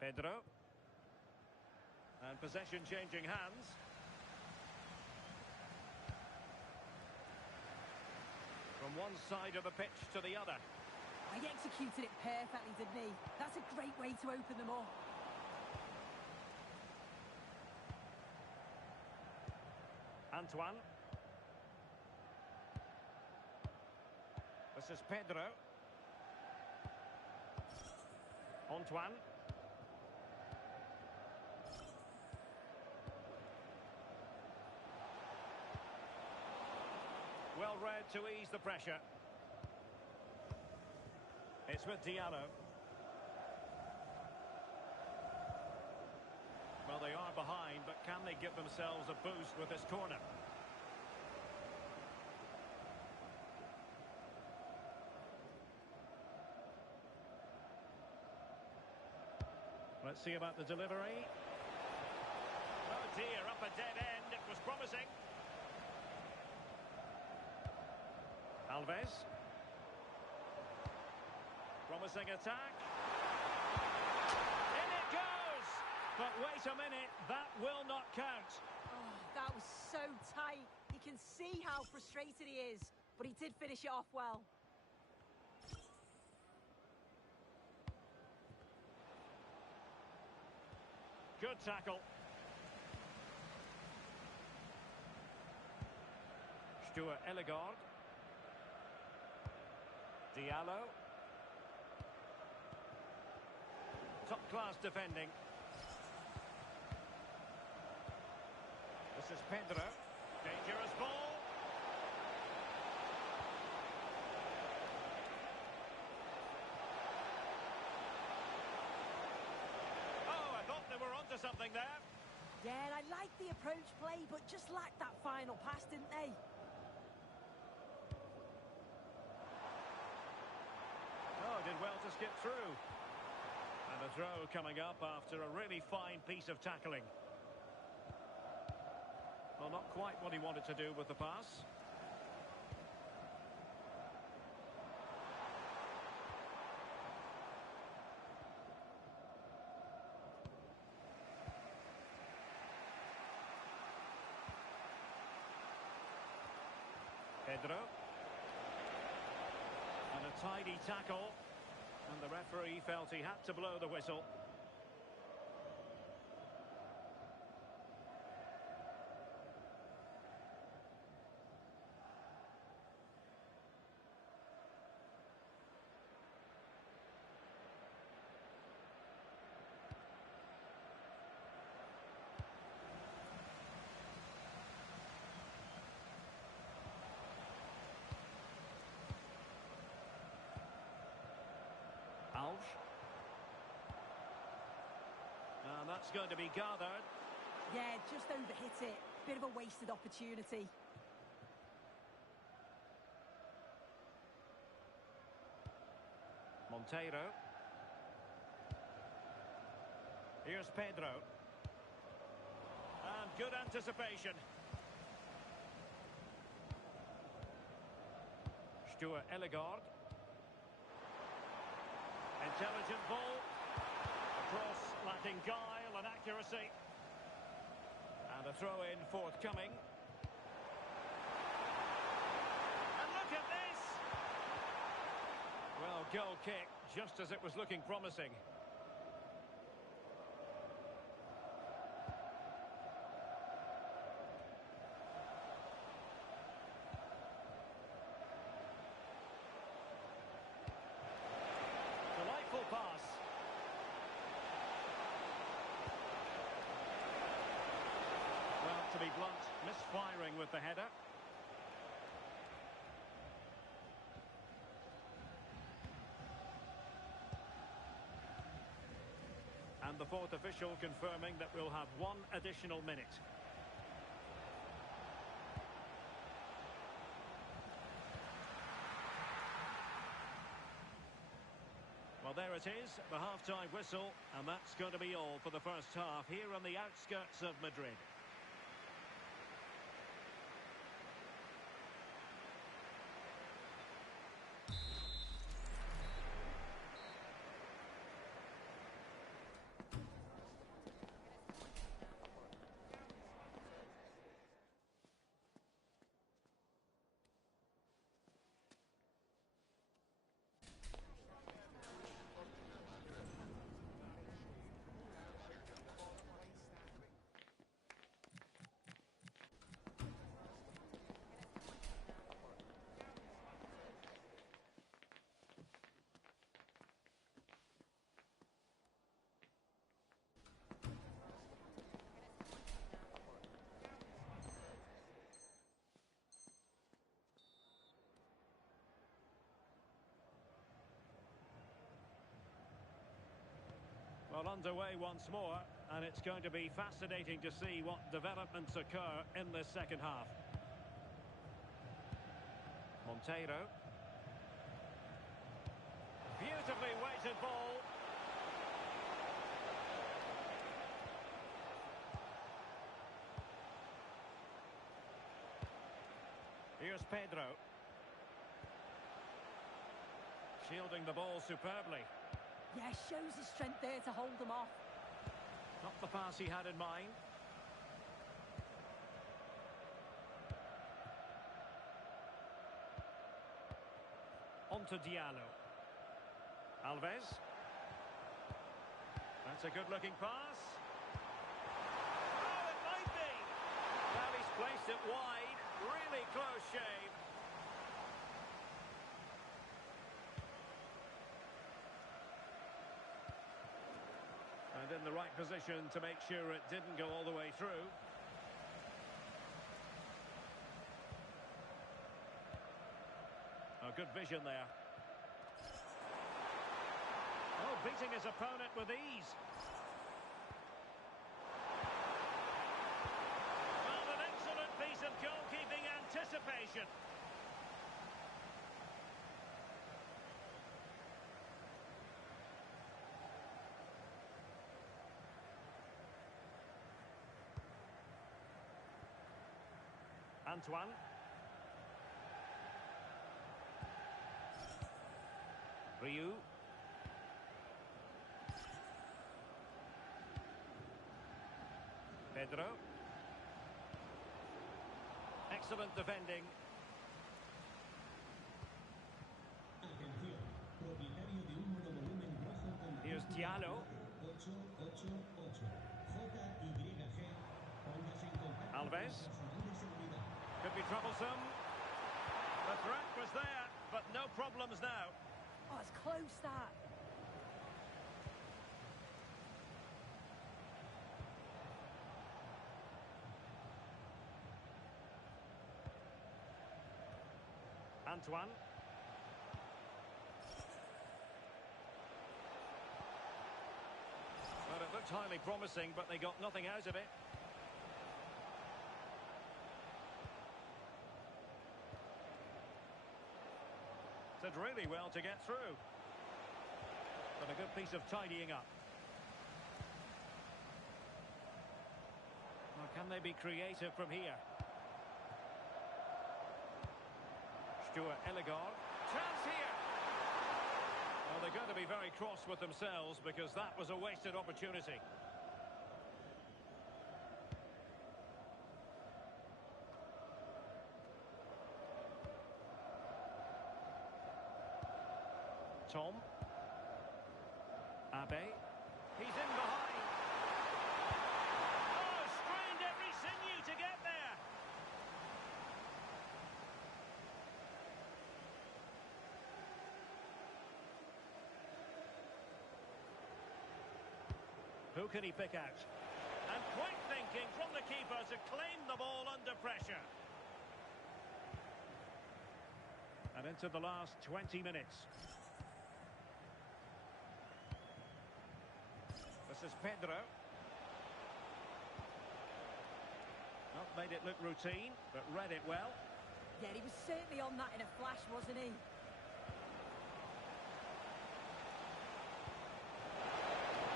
Pedro. And possession changing hands. From one side of the pitch to the other. He executed it perfectly, didn't he? That's a great way to open them up. Antoine. This is Pedro. Antoine. Well read to ease the pressure. It's with Diallo. Well, they are behind, but can they give themselves a boost with this corner? Let's see about the delivery. Oh dear, up a dead end. It was promising. Alves. Promising attack. In it goes! But wait a minute, that will not count. Oh, that was so tight. You can see how frustrated he is, but he did finish it off well. Good tackle. Stuart Ellegard. Diallo. Top-class defending. This is Pedro. Dangerous ball. onto something there. Yeah, I like the approach play, but just lacked that final pass, didn't they? Oh, did well to skip through. And a throw coming up after a really fine piece of tackling. Well, not quite what he wanted to do with the pass. Pedro. And a tidy tackle. And the referee felt he had to blow the whistle. And that's going to be gathered. Yeah, just overhit it. Bit of a wasted opportunity. Monteiro. Here's Pedro. And good anticipation. Stuart Ellegard. Intelligent ball. Cross lacking guile and accuracy. And a throw-in forthcoming. And look at this! Well, goal kick, just as it was looking promising. Delightful pass. Well, to be blunt, misfiring with the header. And the fourth official confirming that we'll have one additional minute. Well, there it is, the half-time whistle, and that's going to be all for the first half here on the outskirts of Madrid. Well, underway once more, and it's going to be fascinating to see what developments occur in this second half. Monteiro. Beautifully weighted ball. Here's Pedro. Shielding the ball superbly. Yeah, shows his strength there to hold them off. Not the pass he had in mind. On to Diallo. Alves. That's a good-looking pass. Oh, it might be. Well, he's placed it wide. Really close shave. And in the right position to make sure it didn't go all the way through. Oh, good vision there. Oh, beating his opponent with ease. goalkeeping anticipation. Antoine. Ryu. Pedro. Excellent defending. Atención, propietario de un monovolumen rojo con Here's Diallo. 888 JYG. Póngase en contacto Alves. con personal de seguridad. Could be troublesome. The threat was there, but no problems now. Oh, it's close, that. Antoine. Well, it looked highly promising, but they got nothing out of it. Did really well to get through. But a good piece of tidying up. Well, can they be creative from here? Stuart Ellegor. Chance here! Well, they're going to be very cross with themselves because that was a wasted opportunity. Tom. Abe. He's in behind. Oh, strained every sinew to get there. Who can he pick out? And quick thinking from the keeper to claim the ball under pressure. And into the last 20 minutes. This is Pedro. Not made it look routine, but read it well. Yeah, he was certainly on that in a flash, wasn't he?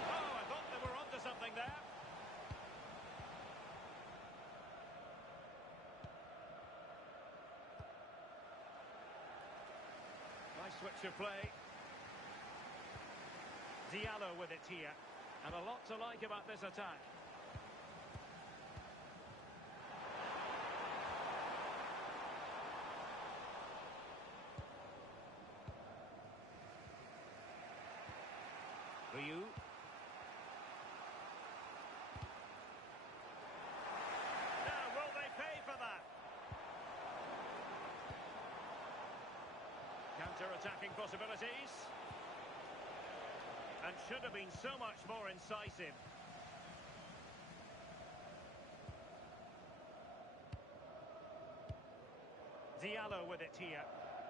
Oh, I thought they were onto something there. Nice switch of play. Diallo with it here. And a lot to like about this attack. Ryu. Now, will they pay for that? Counter-attacking possibilities. And should have been so much more incisive. Diallo with it here.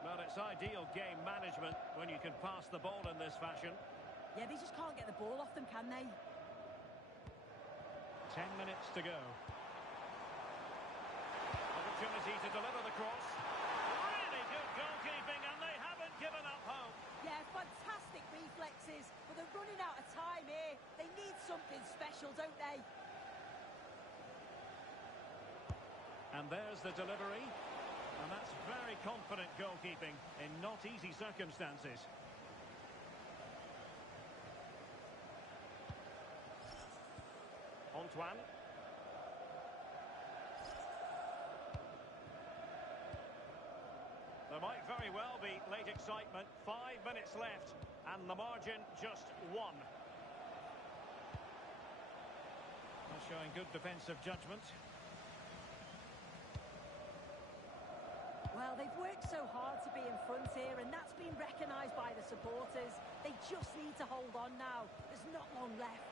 Well, it's ideal game management when you can pass the ball in this fashion. Yeah, they just can't get the ball off them, can they? 10 minutes to go. Opportunity to deliver the cross. Really good goalkeeping, and they haven't given up hope. Yeah, fantastic reflexes, but they're running out of time here. They need something special, don't they? And there's the delivery. And that's very confident goalkeeping in not easy circumstances. Antoine. There might very well be late excitement. 5 minutes left, and the margin just 1. They're showing good defensive judgment. Well, they've worked so hard to be in front here, and that's been recognised by the supporters. They just need to hold on now. There's not long left.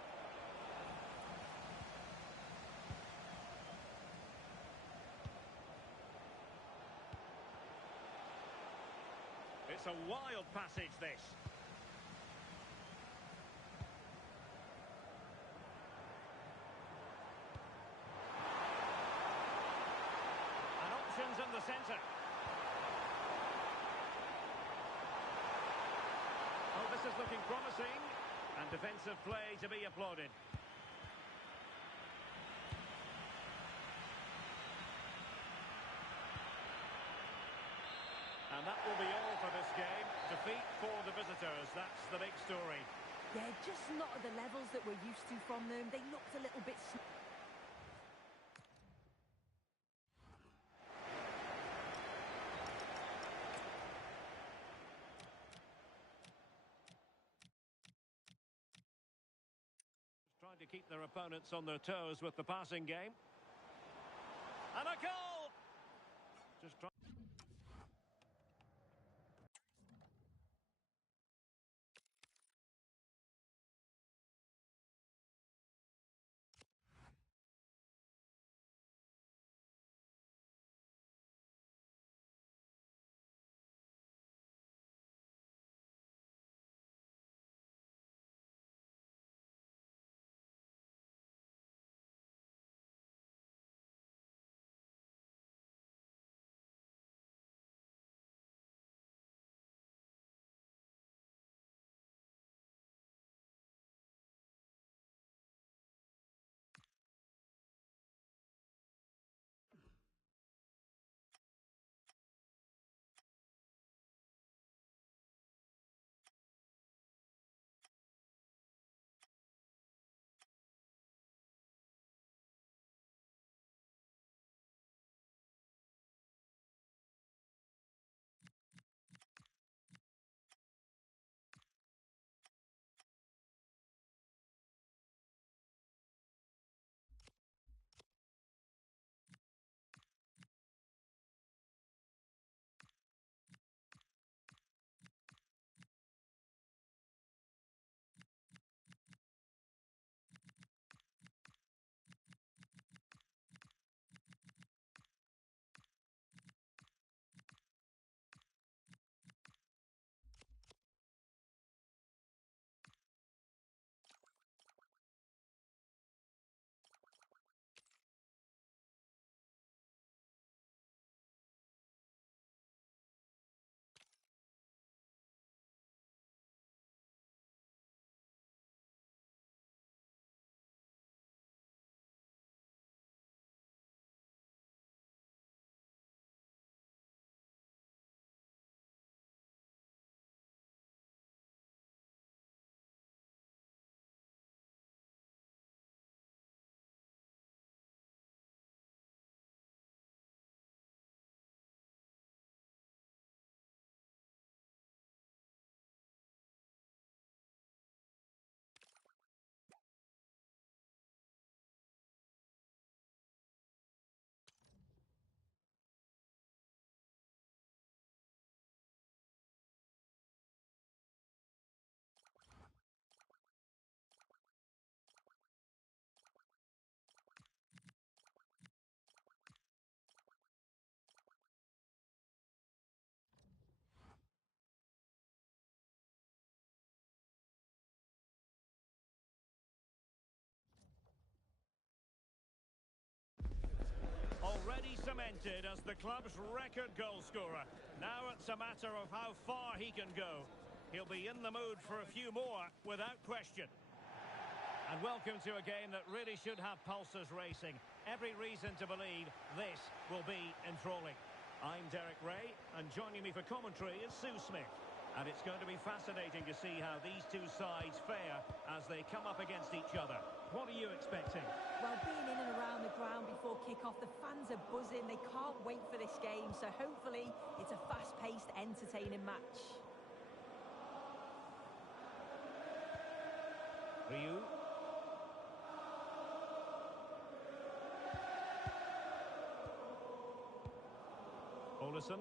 It's a wild passage, this. looking promising. And defensive play to be applauded. And that will be all for this game. Defeat for the visitors, that's the big story. Yeah, just not at the levels that we're used to from them. They looked a little bit... Trying to keep their opponents on their toes with the passing game. And a goal! Just try. Already cemented as the club's record goal scorer. Now it's a matter of how far he can go. He'll be in the mood for a few more, without question. And welcome to a game that really should have pulses racing. Every reason to believe this will be enthralling. I'm Derek Ray, and joining me for commentary is Sue Smith. And it's going to be fascinating to see how these two sides fare as they come up against each other. What are you expecting? Well, being in and around the ground before kick-off, the fans are buzzing. They can't wait for this game. So hopefully it's a fast-paced, entertaining match. Ryu. Olesen.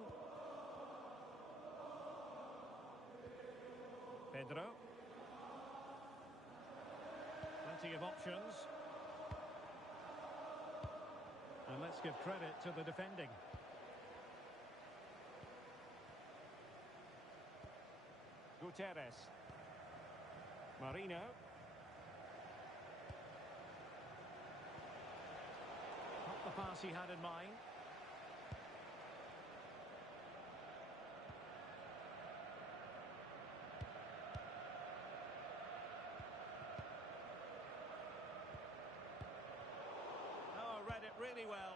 Pedro. Plenty of options. And let's give credit to the defending. Gutierrez. Marino. Not the pass he had in mind. really well.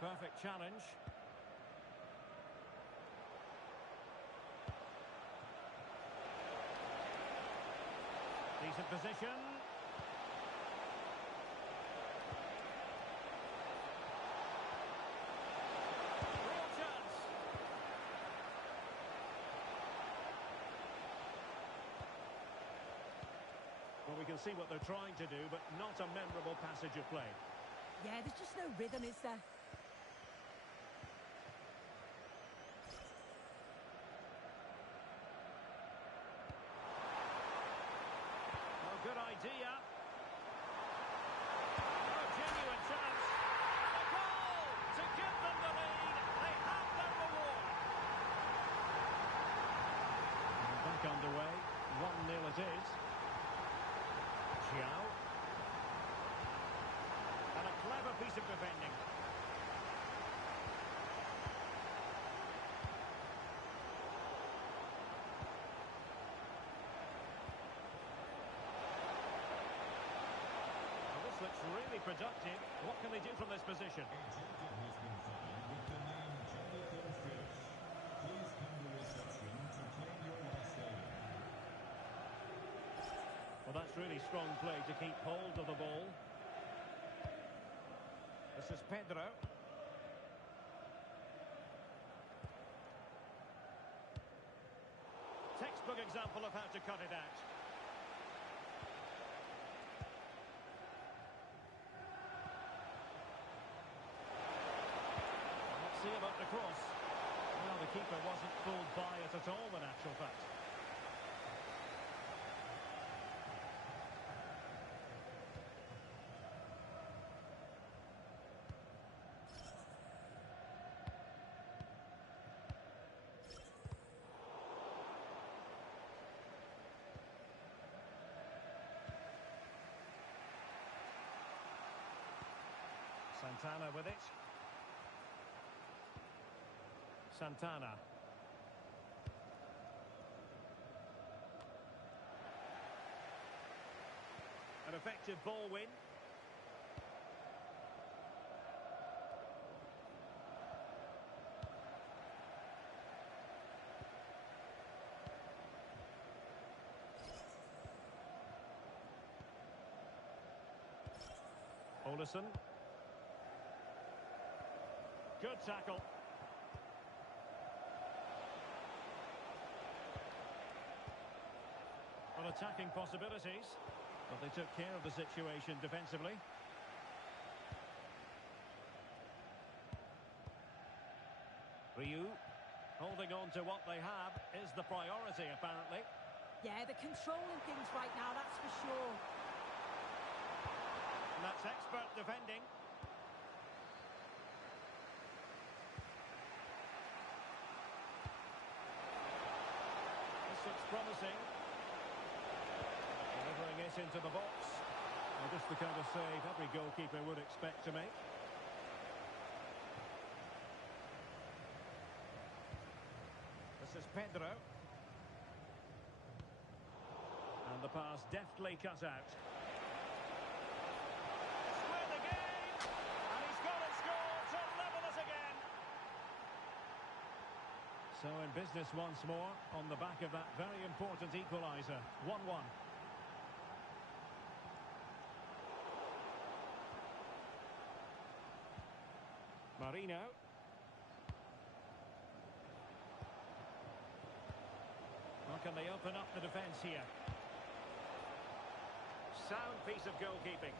Perfect challenge. Decent position. Real chance. Well, we can see what they're trying to do, but not a memorable passage of play. Yeah, there's just no rhythm, is there? Good idea. Oh, genuine chance. And a goal to give them the lead. They have their reward. And back underway. 1-0 it is. Xiao. And a clever piece of defending. Looks really productive. What can they do from this position? A jacket has been found with the name Jonathan Fish. Please come to reception to claim your last name. Well, that's really strong play to keep hold of the ball. This is Pedro. Textbook example of how to cut it out. See about the cross. Well, the keeper wasn't fooled by it at all, in actual fact. Santana with it. Santana. An effective ball win. Olesen. Good tackle. Well, attacking possibilities, but they took care of the situation defensively. Ryu, holding on to what they have is the priority, apparently. Yeah, they're controlling things right now, that's for sure. And that's expert defending. This looks promising. Delivering it into the box. Well, just the kind of save every goalkeeper would expect to make. This is Pedro. And the pass deftly cut out. Square the game! And he's got it scored to level it again. So in business once more on the back of that very important equaliser. 1-1. Marino. How can they open up the defence here? Sound piece of goalkeeping.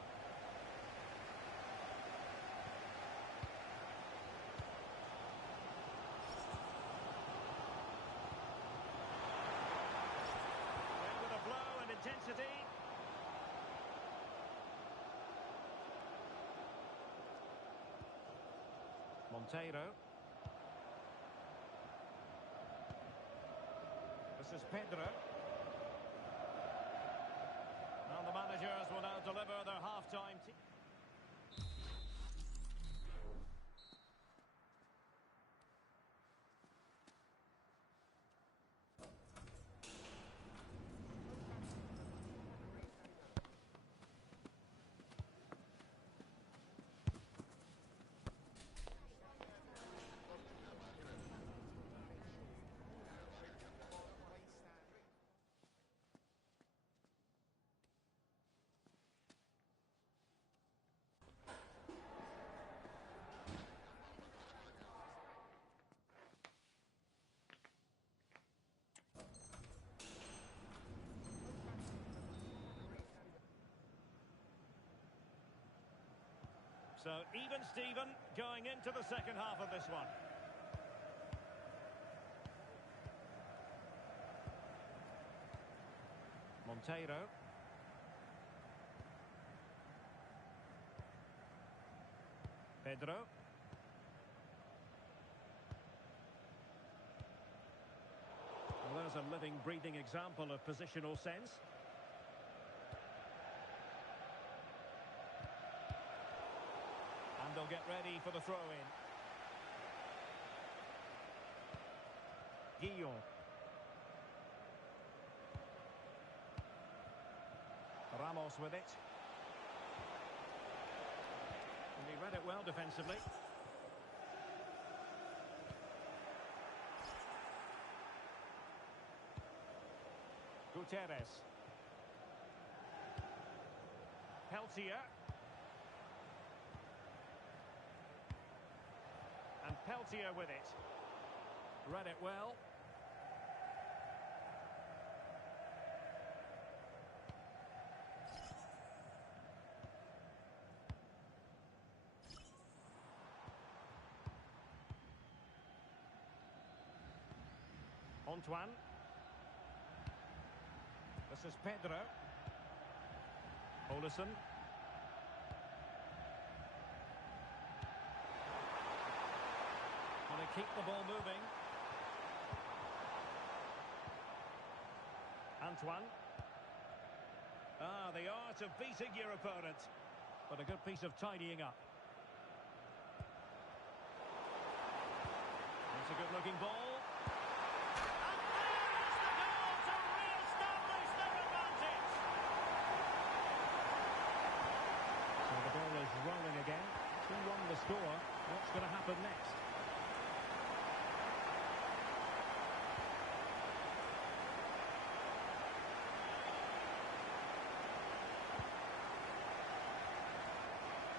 Then with a blow and intensity. Monteiro. This is Pedro. And the managers will now deliver their half-time. So even Steven going into the second half of this one. Monteiro. Pedro. Well, there's a living, breathing example of positional sense. And they'll get ready for the throw-in. Guillon. Ramos with it. And he read it well defensively. Gutierrez. Peltier. And Peltier with it. Read it well. Antoine. This is Pedro. Olesen. Going to keep the ball moving. Antoine. The art of beating your opponent. But a good piece of tidying up. It's a good-looking ball. Rolling again. 2-1 the score. What's going to happen next?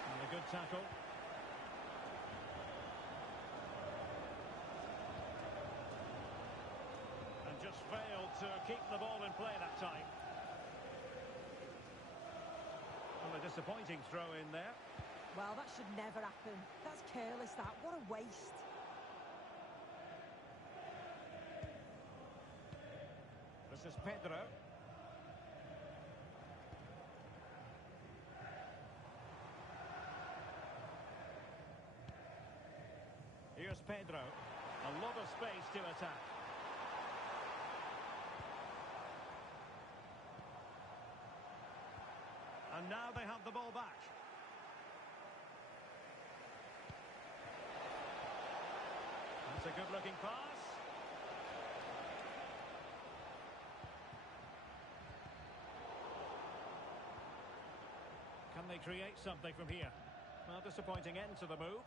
And a good tackle. And just failed to keep the ball in play that time. Well, a disappointing throw in there. Well, that should never happen. That's careless, that. What a waste. This is Pedro. Here's Pedro. A lot of space to attack. And now they have the ball back. That's a good-looking pass. Can they create something from here? Well, disappointing end to the move.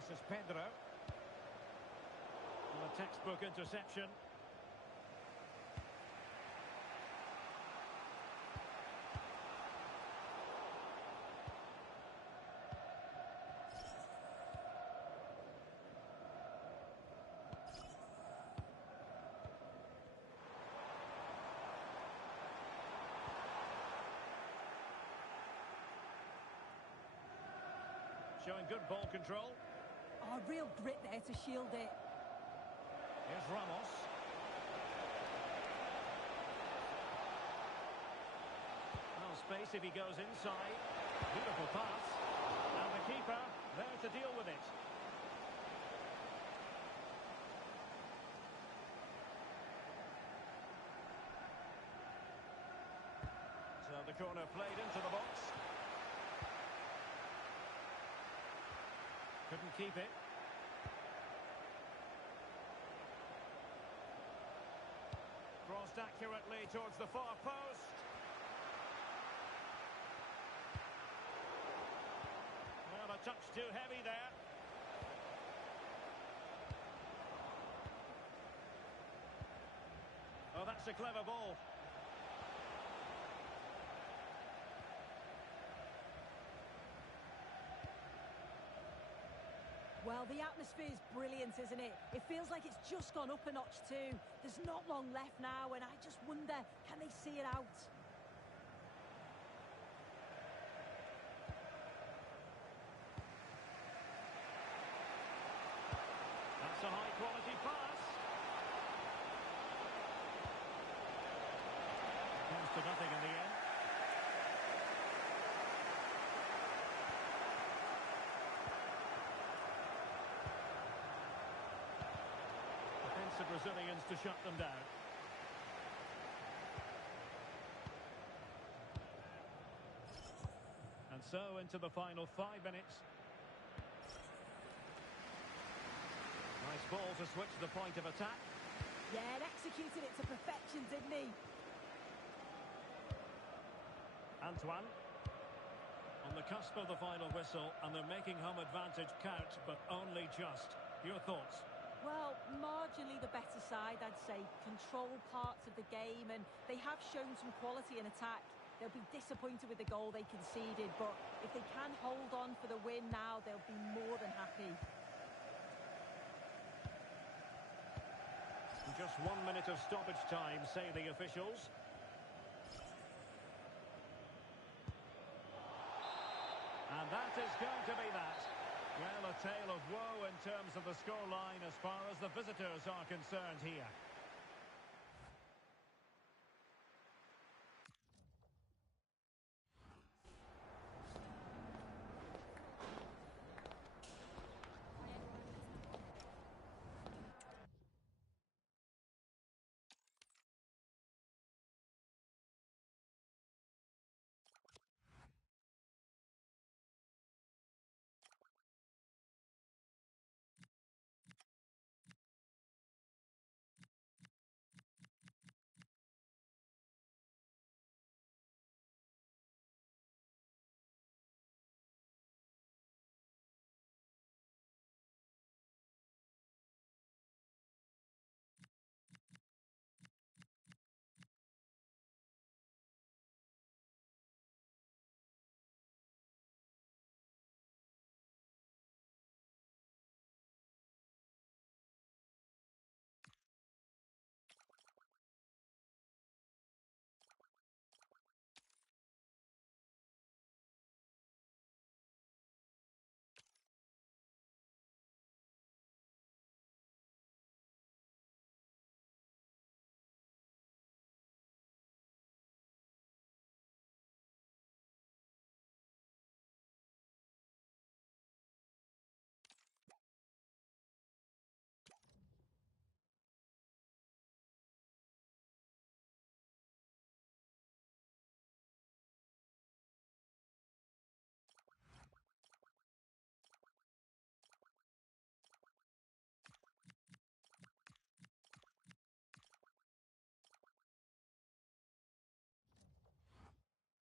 This is Pedro. And a textbook interception. Showing good ball control. Oh, real grit there to shield it. Here's Ramos. Well, space if he goes inside. Beautiful pass. And the keeper there to deal with it. So the corner played into the box. Couldn't keep it. Crossed accurately towards the far post. Well, a touch too heavy there. Oh, that's a clever ball. Well, the atmosphere is brilliant, isn't it? It feels like it's just gone up a notch too. There's not long left now, and I just wonder, can they see it out? That's a high-quality pass. Comes to nothing in the end. Defensive Brazilians to shut them down. And so into the final 5 minutes. Nice ball to switch the point of attack. Yeah, and executed it to perfection, didn't he? Antoine. On the cusp of the final whistle, and they're making home advantage count, but only just. Your thoughts? Well, marginally the better side, I'd say. Control parts of the game, and they have shown some quality in attack. They'll be disappointed with the goal they conceded, but if they can hold on for the win now, they'll be more than happy. Just 1 minute of stoppage time, say the officials. And that is going to be that. Well, a tale of woe in terms of the scoreline as far as the visitors are concerned here.